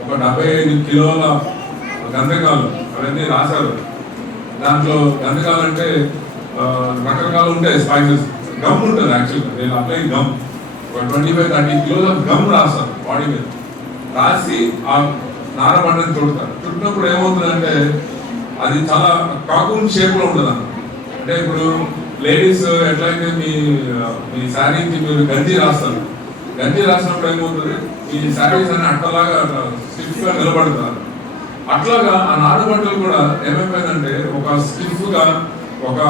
ఒక 75 కిలోల గంధకాలు అవన్నీ రాశారు. దాంట్లో గంధకాలు అంటే రకరకాలు ఉంటాయి, స్పైసెస్, గమ్ ఉంటుంది యాక్చువల్గా. నేను అప్లై గమ్ ఒక 25-30 కిలోల గమ్ రాస్తారు బాడీ మీద. రాసి ఆ నారబండని చుడతారు. చుట్టినప్పుడు ఏమవుతుందంటే అది చాలా కాకూన్ షేప్ లో ఉంటుంది. అంటే ఇప్పుడు లేడీస్ ఎట్లయితే మీ శారీకి మీరు గంజి రాస్తారు, గంజి రాసినప్పుడు ఏమవుతుంది, ఈ శారీస్ అని అట్టలాగా స్టిఫ్ గా నిలబడతారు. అట్లాగా ఆ నారబండలు కూడా ఏమైపోయిందంటే ఒక స్టిఫ్ గా ఒక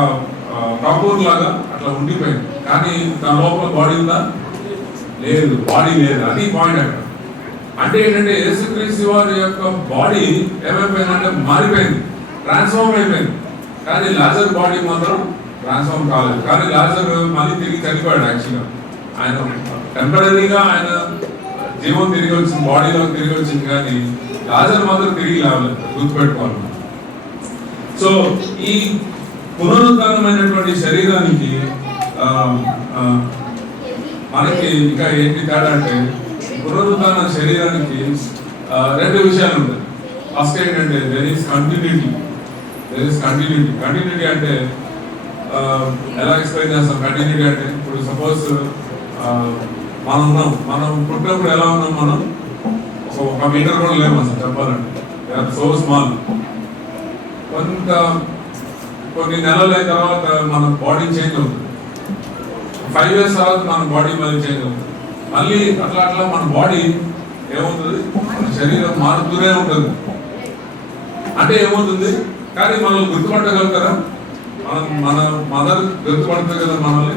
కాకూన్ లాగా అట్లా ఉండిపోయింది. కానీ దాని లోపల బాడీ ఉందా? లేదు, బాడీ లేదు. అది పాయింట్ అక్కడ. అంటే ఏంటంటే యేసుక్రీస్తు వారి యొక్క బాడీ ఏమైపోయిందంటే మారిపోయింది, ట్రాన్స్ఫార్మ్ అయిపోయింది. కానీ లాజర్ బాడీ మాత్రం ట్రాన్స్ఫార్మ్ కాలేదు. కానీ లాజర్ మళ్ళీ తిరిగి చనిపోయాడు. యాక్చువల్గా ఆయన టెంపరీగా ఆయన జీవం తిరిగి వచ్చింది, బాడీలో తిరిగి వచ్చింది. కానీ లాజర్ మాత్రం తిరిగి లేవలేదు, గుర్తుపెట్టుకోవాలి. సో ఈ పునరుద్ధానమైనటువంటి శరీరానికి మనకి ఇంకా ఏంటి తేడా అంటే, పునరుద్ధాన శరీరానికి రెండు విషయాలు ఉంటాయి. ఫస్ట్ ఏంటంటే దెర్ ఈస్ కంటిన్యూటీ. కంటిన్యూటీ అంటే ఎలా ఎక్స్ప్లెయిన్ చేస్తాం? కంటిన్యూటీ అంటే ఇప్పుడు సపోజ్ మనం పుట్టినప్పుడు ఎలా ఉన్నాం? మనం ఒక మీటర్ కూడా లేము అసలు చెప్పాలంటే, సో స్మాల్. కొన్ని నెలల తర్వాత మన బాడీ చేంజ్ అవుతుంది. 5 years తర్వాత మన బాడీ మళ్ళీ చేంజ్ అవుతుంది. మళ్ళీ అట్లా మన బాడీ ఏమవుతుంది? మన శరీరం మారుతూనే ఉంటుంది. అంటే ఏమవుతుంది? కానీ మనల్ని గుర్తుపట్టగలుగుతారా? మన మదర్ గుర్తుపడుతుంది కదా మనల్ని,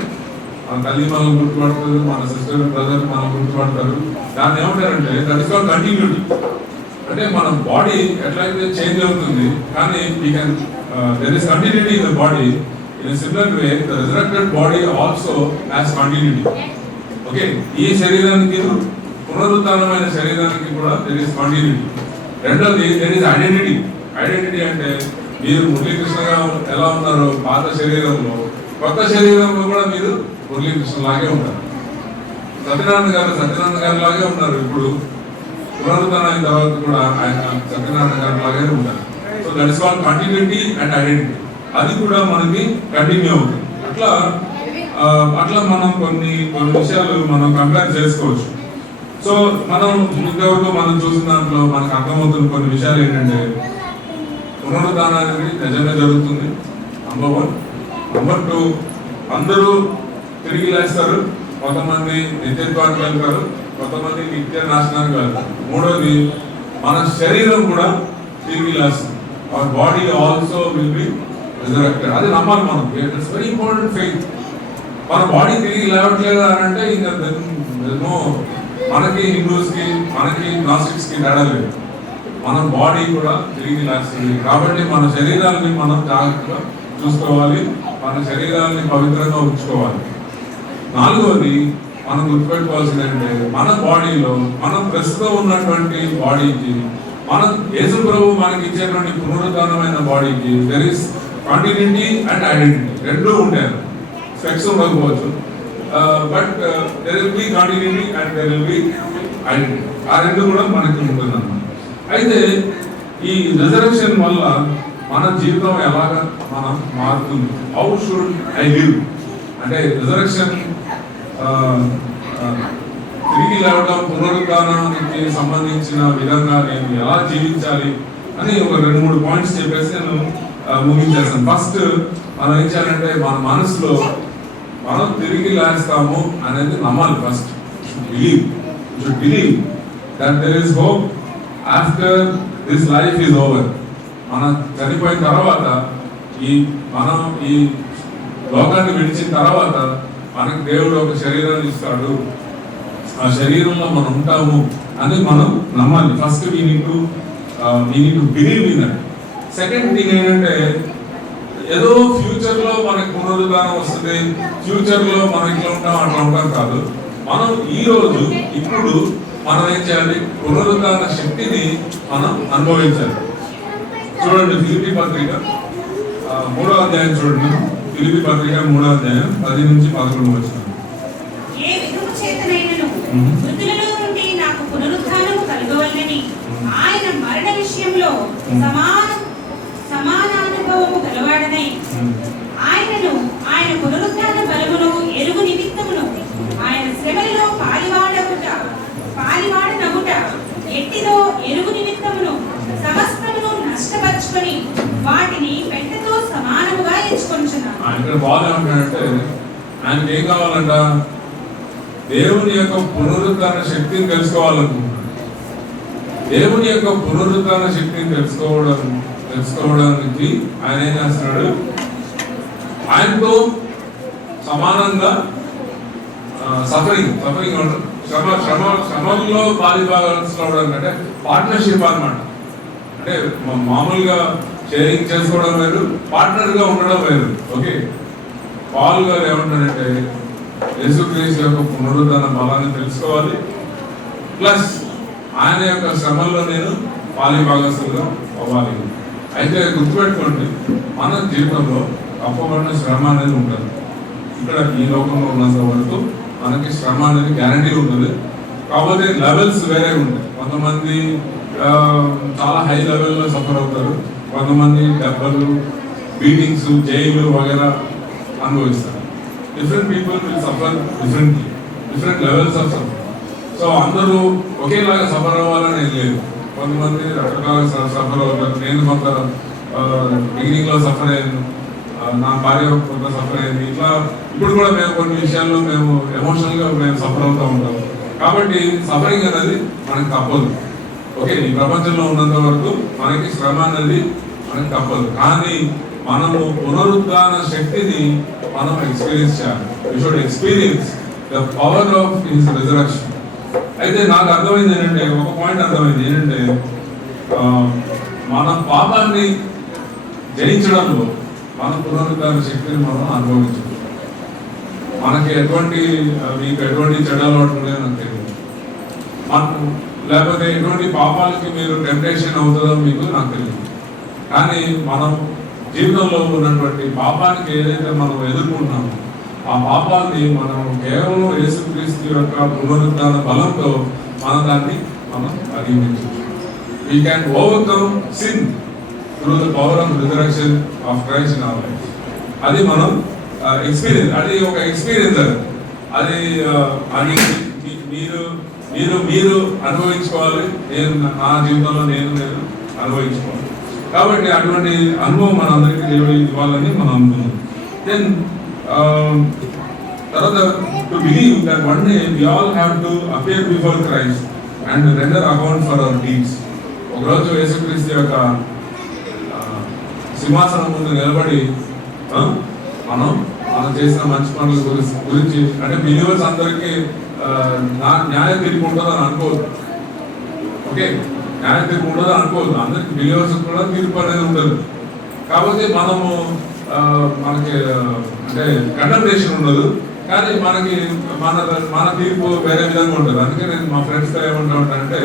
మన తల్లి మనల్ని గుర్తుపడుతుంది, మన సిస్టర్ బ్రదర్ మనల్ని గుర్తుపడతారు. దాన్ని ఏమంటారంటే దట్ ఇస్ కాల్డ్ కంటిన్యూటీ. అంటే మన బాడీ ఎట్లయితే చేంజ్ అవుతుంది, కానీ there is continuity in the body. In a similar way, the resurrected body also has continuity. Okay, ఈ శరీరానికి పునరుత్థానమైన శరీరానికి కూడా there is continuity. రెండోది there is identity. ఐడెంటిటీ అంటే మీరు మురళీకృష్ణగా ఎలా ఉన్నారో పాత శరీరంలో, కొత్త శరీరంలో కూడా మీరు మురళీకృష్ణ లాగే ఉంటారు. సత్యనారాయణ గారు లాగే ఉన్నారు. ఇప్పుడు పునరుత్థానం అయిన తర్వాత కూడా ఆయన సత్యనారాయణ గారు లాగే ఉంటారు. So that is called continuity and identity. అది కూడా మనకి కంటిన్యూ అవుతుంది. అట్లా మనం కొన్ని విషయాలు మనం కంపేర్ చేసుకోవచ్చు. సో మనం ఇంతవరకు మనం చూసిన దాంట్లో మనకు అర్థమవుతున్న కొన్ని విషయాలు ఏంటంటే, పునరుద్ధానం అనేది నిజమే జరుగుతుంది, నంబర్ 1. నెంబర్ 2, అందరూ తిరిగి లేస్తారు, కొంతమంది నిత్యత్వానికి వెళ్తారు, కొంతమంది నిత్య నాశనానికి వెళ్తారు. మూడోది, మన శరీరం కూడా తిరిగి లేస్తుంది. Our body also will B resurrected. అది నమ్మాలి మనం. It's very important faith. మన బాడీ తిరిగి లేవట్లేదు అని అంటే ఇంకా నో, మనకి హిందూస్కి మనకి నాస్టిక్స్కి తేడా లేదు. మన బాడీ కూడా తిరిగి లేస్తుంది. కాబట్టి మన శరీరాన్ని మనం జాగ్రత్తగా చూసుకోవాలి, మన శరీరాన్ని పవిత్రంగా ఉంచుకోవాలి. 4వది మనం గుర్తుపెట్టుకోవాల్సింది అంటే మన బాడీలో మనం ప్రస్తుతం ఉన్నటువంటి బాడీకి మన యేసు ప్రభు మనకి ఇచ్చేటువంటి పునరుద్ధానమైన బాడీకి there is continuity and identity. రెండూ ఉంటాయి. స్పెక్స్ ఉండకపోవచ్చు, but there will be continuity and there will be identity. ఆ రెండు కూడా మనకి ఉంటుందన్నమాట. అయితే ఈ రిజర్వేషన్ వల్ల మన జీవితం ఎలాగ మనం మారుతుంది? హౌ షుడ్ ఐ లివ్ అంటే రిజర్వేషన్ తిరిగి లేవడం, పునరుద్ధానానికి సంబంధించిన విధంగా నేను ఎలా జీవించాలి అని ఒక 2-3 పాయింట్స్ చెప్పేసి నేను ముగించేస్తాను. ఫస్ట్ మనం ఏం చేయాలంటే మన మనసులో మనం తిరిగి లేస్తాము అనేది నమ్మాలి. First believe that there is hope after this life is over. మనం చనిపోయిన తర్వాత మనం ఈ లోకాన్ని విడిచిన తర్వాత మనకి దేవుడు ఒక శరీరాన్ని ఇస్తాడు, ఆ శరీరంలో మనం ఉంటాము అని మనం నమ్మాలి. First we need to believe in that. Second thing ఏంటంటే ఏదో ఫ్యూచర్ లో మనకి పునరుద్ధానం వస్తుంది, ఫ్యూచర్ లో మనం ఇట్లా ఉంటాం అట్లా ఉంటాం కాదు. మనం ఈ రోజు ఇప్పుడు మనం ఏం చేయాలి? పునరుద్ధాన శక్తిని మనం అనుభవించాలి. చూడండి, ఫిలిప్పీ పత్రిక 3వ అధ్యాయం చూడండి. ఫిలిప్పీ పత్రిక 3వ అధ్యాయం 10 నుంచి 11 వచనం. ఏ విధము చేతనైనను మృతులలో నుండి నాకు పునరుద్ధానము కలుగవలెనని ఆయన మరణ విషయంలో సమానానుభవము గలవాడనై ఆయనను ఆయన పునరుద్ధాన బలమును ఎరుగు నిమిత్తమును ఆయన శ్రమలలో పాలివాడనగుట ఎట్టిదో ఎరుగు నిమిత్తమును సమస్తమును నష్టపరుచుకొని వాటిని పెంటతో సమానముగా ఎంచుకొనుచున్నాను. ఇక్కడ బాగా ఏమంటాడంటే ఆయనకి ఏం కావాలంట? దేవుని యొక్క పునరుద్ధాన శక్తిని తెలుసుకోవాలనుకుంటున్నాడు. దేవుని యొక్క పునరుద్ధాన శక్తిని తెలుసుకోవడానికి ఆయన ఏం చేస్తున్నాడు? ఆయనతో సమానంగా సఫరింగ్ శ్రమల్లో పాలిభాగం అంటే పార్ట్నర్షిప్ అన్నమాట. అంటే మామూలుగా షేరింగ్ చేసుకోవడం వేరు, పార్ట్నర్ గా ఉండడం వేరు. ఓకే, పాల్ గారు ఏమంటారంటే యేసుక్రీస్తు యొక్క పునరుద్ధాన బలాన్ని తెలుసుకోవాలి, ప్లస్ ఆయన యొక్క శ్రమల్లో నేను పాలిభాగస్తులుగా అవ్వాలి. అయితే గుర్తుపెట్టుకోండి, మన జీవితంలో తప్పకుండా శ్రమ అనేది ఉంటుంది. ఇక్కడ ఈ లోకంలో ఉన్నంత వరకు మనకి శ్రమ అనేది గ్యారంటీ ఉంటుంది. కాకపోతే లెవెల్స్ వేరే ఉంటాయి. కొంతమంది చాలా హై లెవెల్లో సఫర్ అవుతారు, కొంతమంది దెబ్బలు, బీటింగ్స్, జైలు వగైరా అనుభవిస్తారు. Different people will suffer differently, different levels of suffer. So అందరూ ఒకేలాగా సఫర్ అవ్వాలని ఏం లేదు. కొంతమంది రకరకాల సఫర్ అవుతారు. నేను కొంత బిగినింగ్ లో సఫర్ అయ్యాను, నా భార్య కొంత సఫర్ అయింది. ఇట్లా ఇప్పుడు కూడా మేము కొన్ని విషయాల్లో మేము ఎమోషనల్ గా మేము సఫర్ అవుతూ ఉంటాం. కాబట్టి సఫరింగ్ అనేది మనకి తప్పదు. ఓకే, ఈ ప్రపంచంలో ఉన్నంత వరకు మనకి శ్రమ అనేది మనకి తప్పదు. కానీ మనము పునరుద్ధాన శక్తిని మనం ఎక్స్పీరియన్స్ చేయాలి. You should experience the power of his resurrection. అయితే నాకు అర్థమైంది ఏంటంటే, ఒక పాయింట్ అర్థమైంది ఏంటంటే, మన పాపాన్ని జయించడంలో మన పునరుద్ధాన శక్తిని మనం అనుభవించాలి. మనకి మీకు ఎటువంటి చెడు అలవాటు ఉన్నాయో నాకు తెలియదు, లేకపోతే ఎటువంటి పాపాలకి మీరు టెంప్టేషన్ అవుతుందో మీకు నాకు తెలియదు. కానీ మనం జీవితంలో ఉన్నటువంటి పాపానికి ఏదైతే మనం ఎదుర్కొంటున్నామో ఆ పాపాన్ని మనం కేవలం యేసుక్రీస్తు యొక్క పునరుద్ధాన బలంతో దాన్ని అధిగమించవచ్చు. We can overcome sin through the power of resurrection of Christ in our life. అది మనం ఎక్స్పీరియన్స్, అది ఒక ఎక్స్పీరియన్స్. అది మీరు అనుభవించుకోవాలి, నేను నా జీవితంలో నేను అనుభవించుకోవాలి. కాబట్టి అటువంటి అనుభవం మనందరికీ దేవుడు ఇవ్వాలని మనం అనుకున్నాం. దెన్ తర్వాత to believe that one day we all have to appear before Christ and render account for our deeds. ఒకరోజు యేసుక్రీస్తు యొక్క సింహాసనం ముందు నిలబడి మనం చేసిన మంచి పనుల గురించి అంటే బిలీవర్స్ అందరికీ న్యాయ తీర్పు ఉంటుందని అనుకోవద్దు. ఓకే, న్యాయ తీర్పు ఉంటుందని అనుకోవద్దు. అందరికి బిలీవర్స్ కూడా తీర్పు అనేది ఉండదు. కాకపోతే మనము మనకి అంటే కండమ్నేషన్ ఉండదు, కానీ మనకి మన తీర్పు వేరే విధంగా ఉంటుంది. అందుకే నేను మా ఫ్రెండ్స్తో ఏమంటా ఉంటానంటే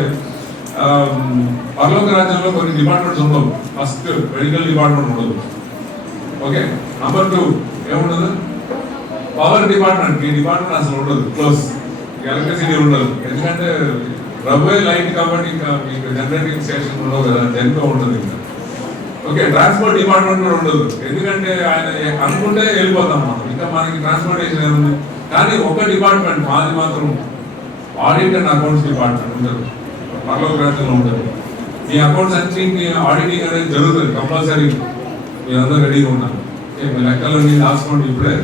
పరలోక రాజ్యంలో కొన్ని డిపార్ట్మెంట్స్ ఉండవు. ఫస్ట్ మెడికల్ డిపార్ట్మెంట్ ఉండదు. ఓకే, నంబర్ 2 ఏముండదు, పవర్ డిపార్ట్మెంట్. ఈ డిపార్ట్మెంట్ అసలు ఉండదు, క్లోజ్. ఎలక్ట్రిసిటీ ఉండదు, ఎందుకంటే రబోయే లైట్ కాబట్టి ఇంకా మీకు జనరేటింగ్ స్టేషన్ ఉండవు కదా, దేనితో ఉంటుంది ఇంకా. ఓకే, ట్రాన్స్పోర్ట్ డిపార్ట్మెంట్ కూడా ఉండదు, ఎందుకంటే ఆయన అనుకుంటే వెళ్ళిపోతాం మనం, ఇంకా మనకి ట్రాన్స్పోర్టేషన్ ఏముంది. కానీ ఒక డిపార్ట్మెంట్ మాది మాత్రం ఆడిట్ అండ్ అకౌంట్స్ డిపార్ట్మెంట్ ఉండదు, పరలోక రాజ్యంలో ఉండదు. మీ అకౌంట్స్ అన్నింటినీ ఆడిటింగ్ అనేది జరుగుతుంది కంపల్సరీ. మీరందరూ రెడీగా ఉన్నారు. మీ లెక్కలన్నీ రాసుకోండి, ఇప్పుడే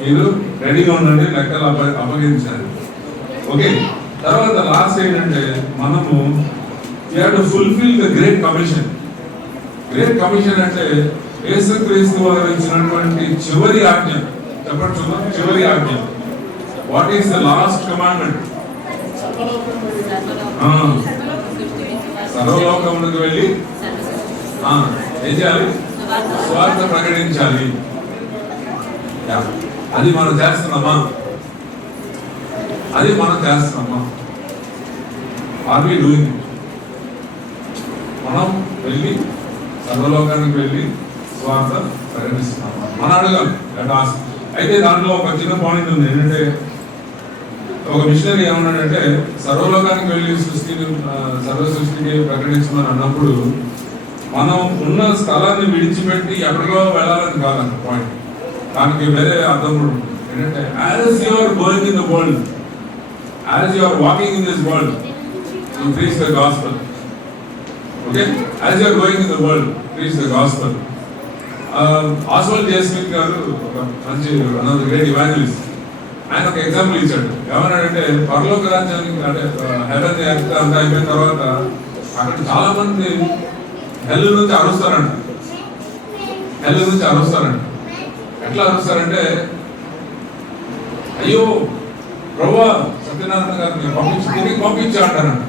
మీరు రెడీగా ఉండండి, లెక్కలు అప్పగించాలి. ఓకే, తర్వాత లాస్ట్ ఏంటంటే మనము you have to fulfil the great commission. Great commission అంటే యేసుక్రీస్తు వారు ఇచ్చినటువంటి చివరి ఆజ్ఞ. చెప్పండి చూద్దాం, చివరి ఆజ్ఞ. What is the last commandment? సర్వలోకములకు వెళ్ళి ఏం చేయాలి? స్వార్థ ప్రకటించాలి. అది మనం చేస్తున్నామా? అది మనం చేస్తున్నామా? Are we doing? మనం వెళ్ళి సర్వలోకానికి వెళ్ళి స్వార్థ ప్రకటిస్తున్నామా? మనం అడగాలి. అయితే దాంట్లో ఒక చిన్న పాయింట్ ఉంది. ఏంటంటే ఒక మిషనరీ ఏమన్నాడంటే సర్వలోకానికి వెళ్ళి సర్వ సృష్టిని ప్రకటించమని అన్నప్పుడు మనం ఉన్న స్థలాన్ని విడిచిపెట్టి ఎక్కడికో వెళ్ళాలని కాదన్న పాయింట్. దానికి వేరే అర్థం కూడా ఉంటుంది. ఏంటంటే as you are going in the world, as you are walking in this world, you preach the gospel. Okay, as you are going in the world, preach the gospel. Oswald J Smith గారు ఒక మంచి great evangelist. ఆయన ఒక example ఇచ్చాడు. ఏమన్నాడంటే పరలోక రాజ్యానికి అంటే హెవెన్ ఎర్త్ అంతా అయిపోయిన తర్వాత అక్కడ చాలా మంది హెల్ నుంచి అరుస్తారంట. హెల్ నుంచి అరుస్తారంట. ఎట్లా అరుస్తారంటే, అయ్యో ప్రభువా సత్యనారాయణ గారిని కిందికి పంపించా అంటారంట.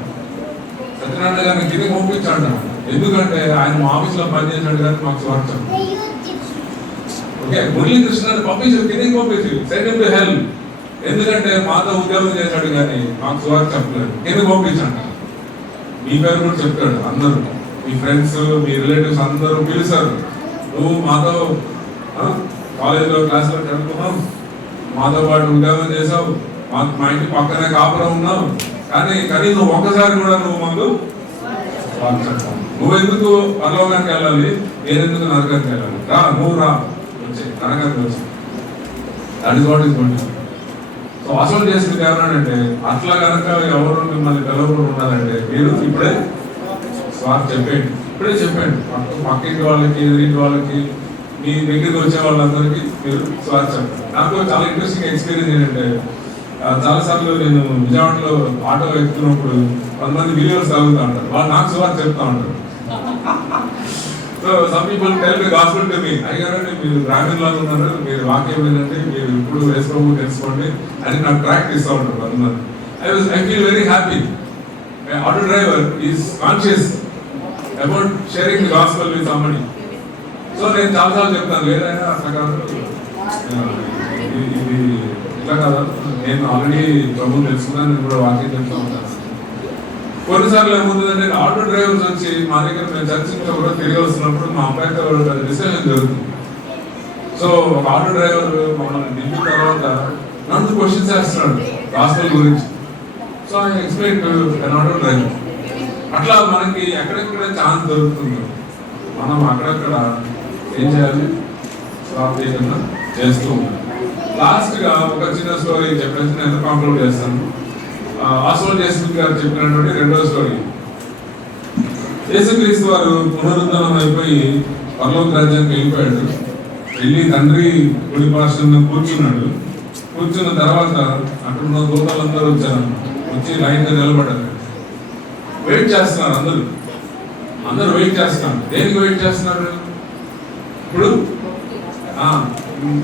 సత్యనారాయణ గారిని కిందికి పంపించా అంటారు. ఎందుకంటే ఆయన మా ఆఫీస్లో పనిచేసాడు కానీ మాకు స్వార్థం. ఓకే, మురళీకృష్ణని పంపించు, కిందికి పంపించు, సెండ్ హిమ్ టు హెల్. ఎందుకంటే మాతో ఉద్యోగం చేశాడు కానీ మాకు స్వార్థం చెప్పలేదు, కిందికి పంపించంట. మీ పేరు కూడా చెప్తాడు. అందరూ మీ ఫ్రెండ్స్, మీ రిలేటివ్స్ అందరూ పిలుస్తారు. నువ్వు మాతో కాలేజీలో క్లాస్లో చదువుకున్నావు, మాతో పాటు ఉద్యోగం చేసావు, మా ఇంటి పక్కనే కాపురం ఉన్నావు, కానీ కనీసం ఒక్కసారి కూడా నువ్వు మాకు నువ్వు ఎందుకు పరలోకానికి వెళ్ళాలి, నేను ఎందుకు నరకానికి వెళ్ళాలి? రా, నువ్వు రా, వచ్చే నరకానికి వచ్చి. That is what is going. So అసలు చేసింది ఏమన్నాడంటే, అట్లా కనుక ఎవరు మిమ్మల్ని పిలవకుండా ఉన్నారంటే మీరు ఇప్పుడే స్వార్థ చెప్పండి, ఇప్పుడే చెప్పండి. పక్కింటి వాళ్ళకి, ఎదురింటి వాళ్ళకి, మీ దగ్గరికి వచ్చే వాళ్ళందరికీ మీరు స్వార్థ చెప్పండి. నాకు చాలా ఇంట్రెస్టింగ్ ఎక్స్పీరియన్స్ ఏంటంటే, చాలాసార్లు నేను విజయవాడలో ఆటో ఎక్కుతున్నప్పుడు కొంతమంది వీడియోస్ తాగుతూ ఉంటారు. వాళ్ళు నాకు స్వార్థ చెప్తా ఉంటారు. So some people tell the gospel to me. అయ్యారంటే మీరు గ్రామీణ లాగా ఉన్నారు, మీరు వాక్యం ఏంటంటే మీరు ఇప్పుడు వేసుకోమో తెలుసుకోండి అని నాకు ట్రాక్ ఇస్తూ ఉంటారు కొంతమంది. I feel very happy. Auto driver is conscious about sharing the gospel with somebody. So నేను చాలాసార్లు చెప్తాను, లేదైనా అట్లా కాదు, ఇది ఇట్లా కాదు, నేను ఆల్రెడీ ప్రభువుని తెలుసుకున్నాను, నేను కూడా వాక్యం చెప్తా ఉంటాను. కొన్నిసార్లు ఏమవుతుందంటే ఆటో డ్రైవర్స్ వచ్చి మా దగ్గర మేము చర్చించలో కూడా తిరిగి వస్తున్నప్పుడు మా అమ్మాయితో డిస్కషన్ జరుగుతుంది. సో ఒక ఆటో డ్రైవర్ మమ్మల్ని దింపిన తర్వాత నన్ను క్వశ్చన్స్ వేస్తున్నాడు గాస్పెల్ గురించి. So I explain to an auto driver. అట్లా మనకి ఎక్కడెక్కడ ఛాన్స్ దొరుకుతుందో మనం అక్కడక్కడ ఏం చేయాలి, స్టాప్ చేయకుండా చేస్తూ ఉంటాం. లాస్ట్గా ఒక చిన్న స్టోరీ చెప్పేసి నేను కంక్లూడ్ చేస్తాను. ఆస్వాల్డ్ జే స్మిత్ గారు చెప్పినటువంటి రెండో స్టోరీ. యేసుక్రీస్తు వారు పునరుద్ధరణ అయిపోయి పరలోక రాజ్యానికి వెళ్ళిపోయాడు. వెళ్ళి తండ్రి గుడి పాస్టర్ కూర్చున్నాడు. కూర్చున్న తర్వాత అక్కడ ఉన్న దూతలందరూ వచ్చారు, వచ్చి లైన్ గా నిలబడ్డారు. వెయిట్ చేస్తున్నారు, అందరూ వెయిట్ చేస్తున్నారు. దేనికి వెయిట్ చేస్తున్నారు? ఇప్పుడు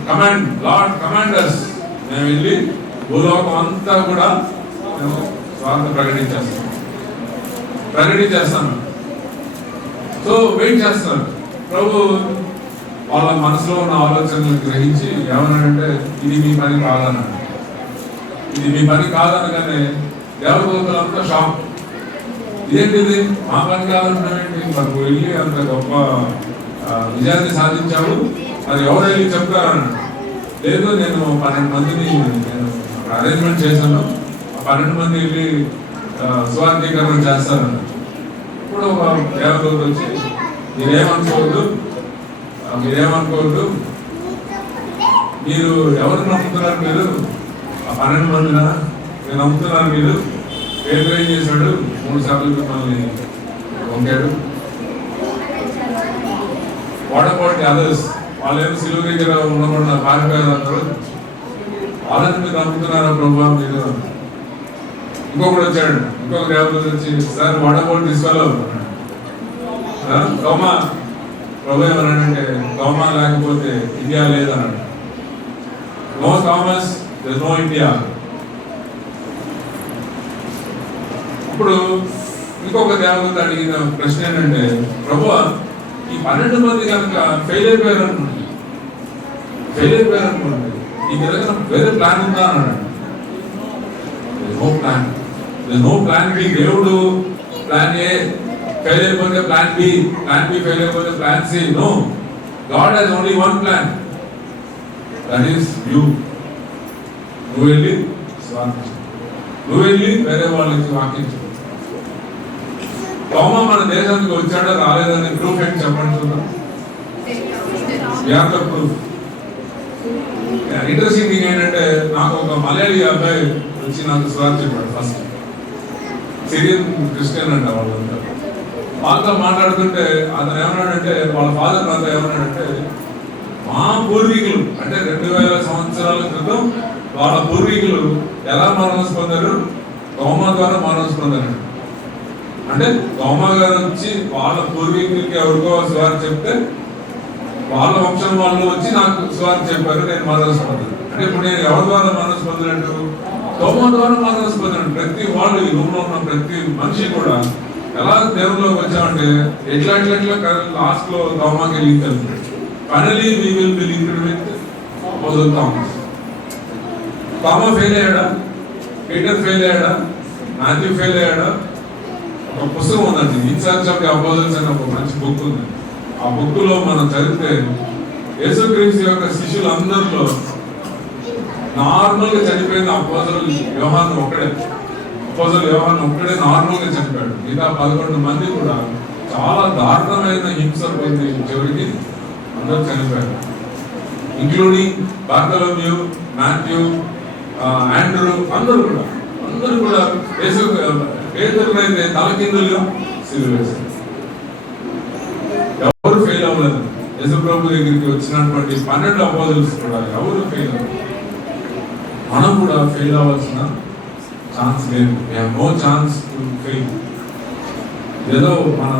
కమాండ్, లార్డ్ కమాండర్స్, మేము వెళ్ళి భూలోకం అంతా కూడా మేము స్వార్థ ప్రకటించేస్తాను. సో వెయిట్ చేస్తున్నారు. ప్రభు వాళ్ళ మనసులో ఉన్న ఆలోచనలు గ్రహించి ఏమన్నాడంటే, ఇది మీ పని కాదన్నాడు. ఇది మీ పని కాదనగానే దేవదూతలంతా షాక్. ఇదేంటిది, మా పని కాదంటున్నామేంటి, మనకు వెళ్ళి అంత గొప్ప విజయాన్ని సాధించావు, మరి ఎవరు వెళ్ళి చెప్తారన్నాడు. లేదు, నేను 12 మందిని నేను అరేంజ్మెంట్ చేశాను, 12 మంది వెళ్ళి స్వార్థీకరణ చేస్తారన్నాడు. ఇప్పుడు ఒక దేవదూత వచ్చి, మీరేమనుకోవద్దు, మీరు ఎవరు నమ్ముతున్నారు? మీరు 12 మందినా? నేను నమ్ముతున్నారు. మీరు పేరు ఏం చేశాడు? 3 సార్లు మిమ్మల్ని వంకాడు. What about the others? వాళ్ళేమో సిలువ దగ్గర ఉండకుండా పారిపోయారు అందరూ. వాళ్ళని మీరు నమ్ముతున్నారా ప్రభు? మీరు ఇంకొకటి వచ్చాడు, ఇంకొక దేవదూత వచ్చి, sir what about this fellow? గౌమా ప్రభు ఏమన్నాడంటే, గౌమా లేకపోతే ఇండియా లేదన్నాడు. No Thomas, there no India. ఇప్పుడు ఇంకొక దేవదూత అడిగిన ప్రశ్న ఏంటంటే, ప్రభు ఈ 12 మంది కనుక ఫెయిల్ అయిపోయారు అనుకోండి, ఈ దగ్గర వేరే ప్లాన్ ఉందా అన్నాడు. No plan B. దేవుడు ప్లాన్ ఏ ఫెయిల్ అయిపోతే plan B, plan B fail అయిపోతే plan C. No, God has only one plan, that is you. నువ్వు వెళ్ళి వేరే వాళ్ళకి వాకించు. తోమా మన దేశానికి వచ్చాడో రాలేదని ప్రూఫ్ ఏంటి చెప్పండి చూద్దాం. ప్రూఫ్. ఇంట్రెస్టింగ్ థింగ్ ఏంటంటే, నాకు ఒక మలయాళీ అబ్బాయి వచ్చి నాకు స్వార్థ చెప్పాడు. ఫస్ట్ సిరియన్ క్రిస్టియన్ అంట వాళ్ళంతా. వాళ్ళతో మాట్లాడుతుంటే అతను ఏమన్నాడంటే, వాళ్ళ ఫాదర్ నాతో ఏమన్నాడంటే, మా పూర్వీకులు అంటే 2000 సంవత్సరాల క్రితం వాళ్ళ పూర్వీకులు ఎలా మరణం పొందారు? తోమా ద్వారా మరణం పొందారు. అంటే తోమా గారు వచ్చి వాళ్ళ పూర్వీకులకి ఎవరికో స్వార్థ చెప్తే వాళ్ళ వంశం వాళ్ళు వచ్చి నాకు స్వార్థ చెప్పారు, నేను మరణం పొందాను. అంటే ఇప్పుడు నేను ఎవరి ద్వారా మరణం పొందినట్టు? తోమా ద్వారా మరణం పొందాను. ప్రతి వాళ్ళు, ఈ రూమ్ లో ఉన్న ప్రతి మనిషి కూడా ఎలా దేవుల్లోకి వచ్చామంటే ఎట్లా లాస్ట్ లో తోమాకి లింక్ అవుతుంది. Finally we will be linked with apostle Thomas. Thoma fail అయ్యాడా? పీటర్ ఫెయిల్ అయ్యాడా? మాథ్యూ ఫెయిల్ అయ్యాడా? ఒక పుస్తకం ఉందండి, in search of the apostles అని ఒక మంచి బుక్ ఉంది. ఆ బుక్ లో మనం చదివితే యేసుక్రీస్తు యొక్క శిష్యులందరిలో నార్మల్ గా చనిపోయిన అపోజిల్ యోహాను ఒక్కడే నార్మల్ గా చనిపోయాడు. మిగతా 11 మంది కూడా చాలా దారుణమైన హింస పొంది చివరికి అందరూ చనిపోయారు. ఇంక్లూడింగ్ బార్తలోమ్యూ, మాథ్యూ, ఆండ్రూ, అందరూ కూడా పేతురునైతే తలకిందులుగా సిలువ వేశారు. ఎవరు ఫెయిల్ అవ్వలేదు. యేసు ప్రభు దగ్గరికి వచ్చినటువంటి 12 అపోజిల్స్ కూడా ఎవరు ఫెయిల్ అవ్వలేదు. మనం కూడా ఫెయిల్ అవ్వాల్సిన ఛాన్స్ లేదు. No chance to fail. ఏదో మన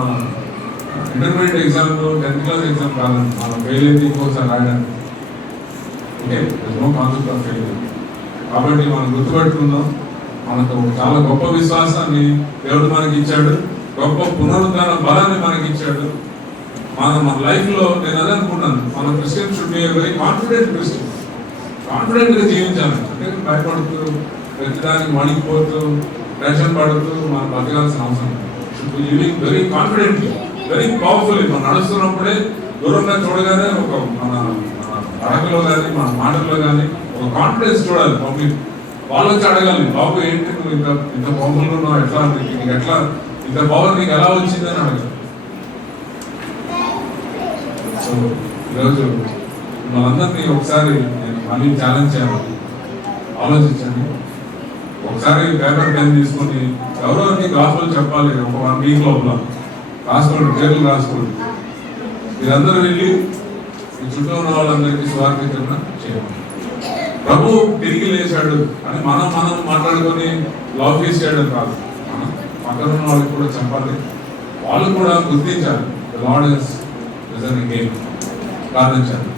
intermediate exam, 10th class exam కాదండి, మనం ఫెయిల్ అయితే ఇంకోసారి రాయడానికి. Okay, no concept of fail. కాబట్టి మనం గుర్తుపెట్టుకుందాం, మనకు చాలా గొప్ప విశ్వాసాన్ని దేవుడు మనకి ఇచ్చాడు, గొప్ప పునరుద్ధరణ బలాన్ని మనకి ఇచ్చాడు. మన లైఫ్ లో నేను అదే అనుకున్నాను, మన Christian should be very confident Christian. Confident గా జీవించాలి. అంటే భయపడుతూ, ప్రతిదానికి వణికిపోతూ, టెన్షన్ పడుతూ మనం బతకాల్సిన అవసరం. Should be living very confidently, very powerfully. మనం నడుస్తున్నప్పుడే దూరంగా చూడగానే ఒక మన అడగలో కానీ మన మాటల్లో కానీ ఒక కాన్ఫిడెన్స్ చూడాలి. పబ్లిక్ వాళ్ళు వచ్చి అడగాలి, బాబు ఏంటి నువ్వు ఇంత పవర్ఫుల్ ఉన్నావు, ఎట్లా నీకు ఎట్లా ఇంత పవర్ నీకు ఎలా వచ్చిందని అడగాలి. సో ఈరోజు మనందరినీ ఒకసారి నేను మళ్ళీ ఛాలెంజ్ చేయాలి. ఆలోచించండి, ఒకసారి పేపర్ పెన్ తీసుకొని ఎవరెవరికి గాస్పెల్ చెప్పాలి. ఒక 1 వీక్ లోపల రాసుకోండి, పేర్లు రాసుకోండి. మీరందరూ వెళ్ళి మీ చుట్టూ ఉన్న వాళ్ళందరికీ సువార్తికరణ చేయండి. ప్రభు తిరిగి లేచాడు అని మనం మాట్లాడుకొని లవ్ చేయడం కాదు, మనం పక్కన ఉన్న వాళ్ళకి కూడా చెప్పాలి, వాళ్ళు కూడా గుర్తించాలి. The Lord is risen again. ప్రార్థించాలి.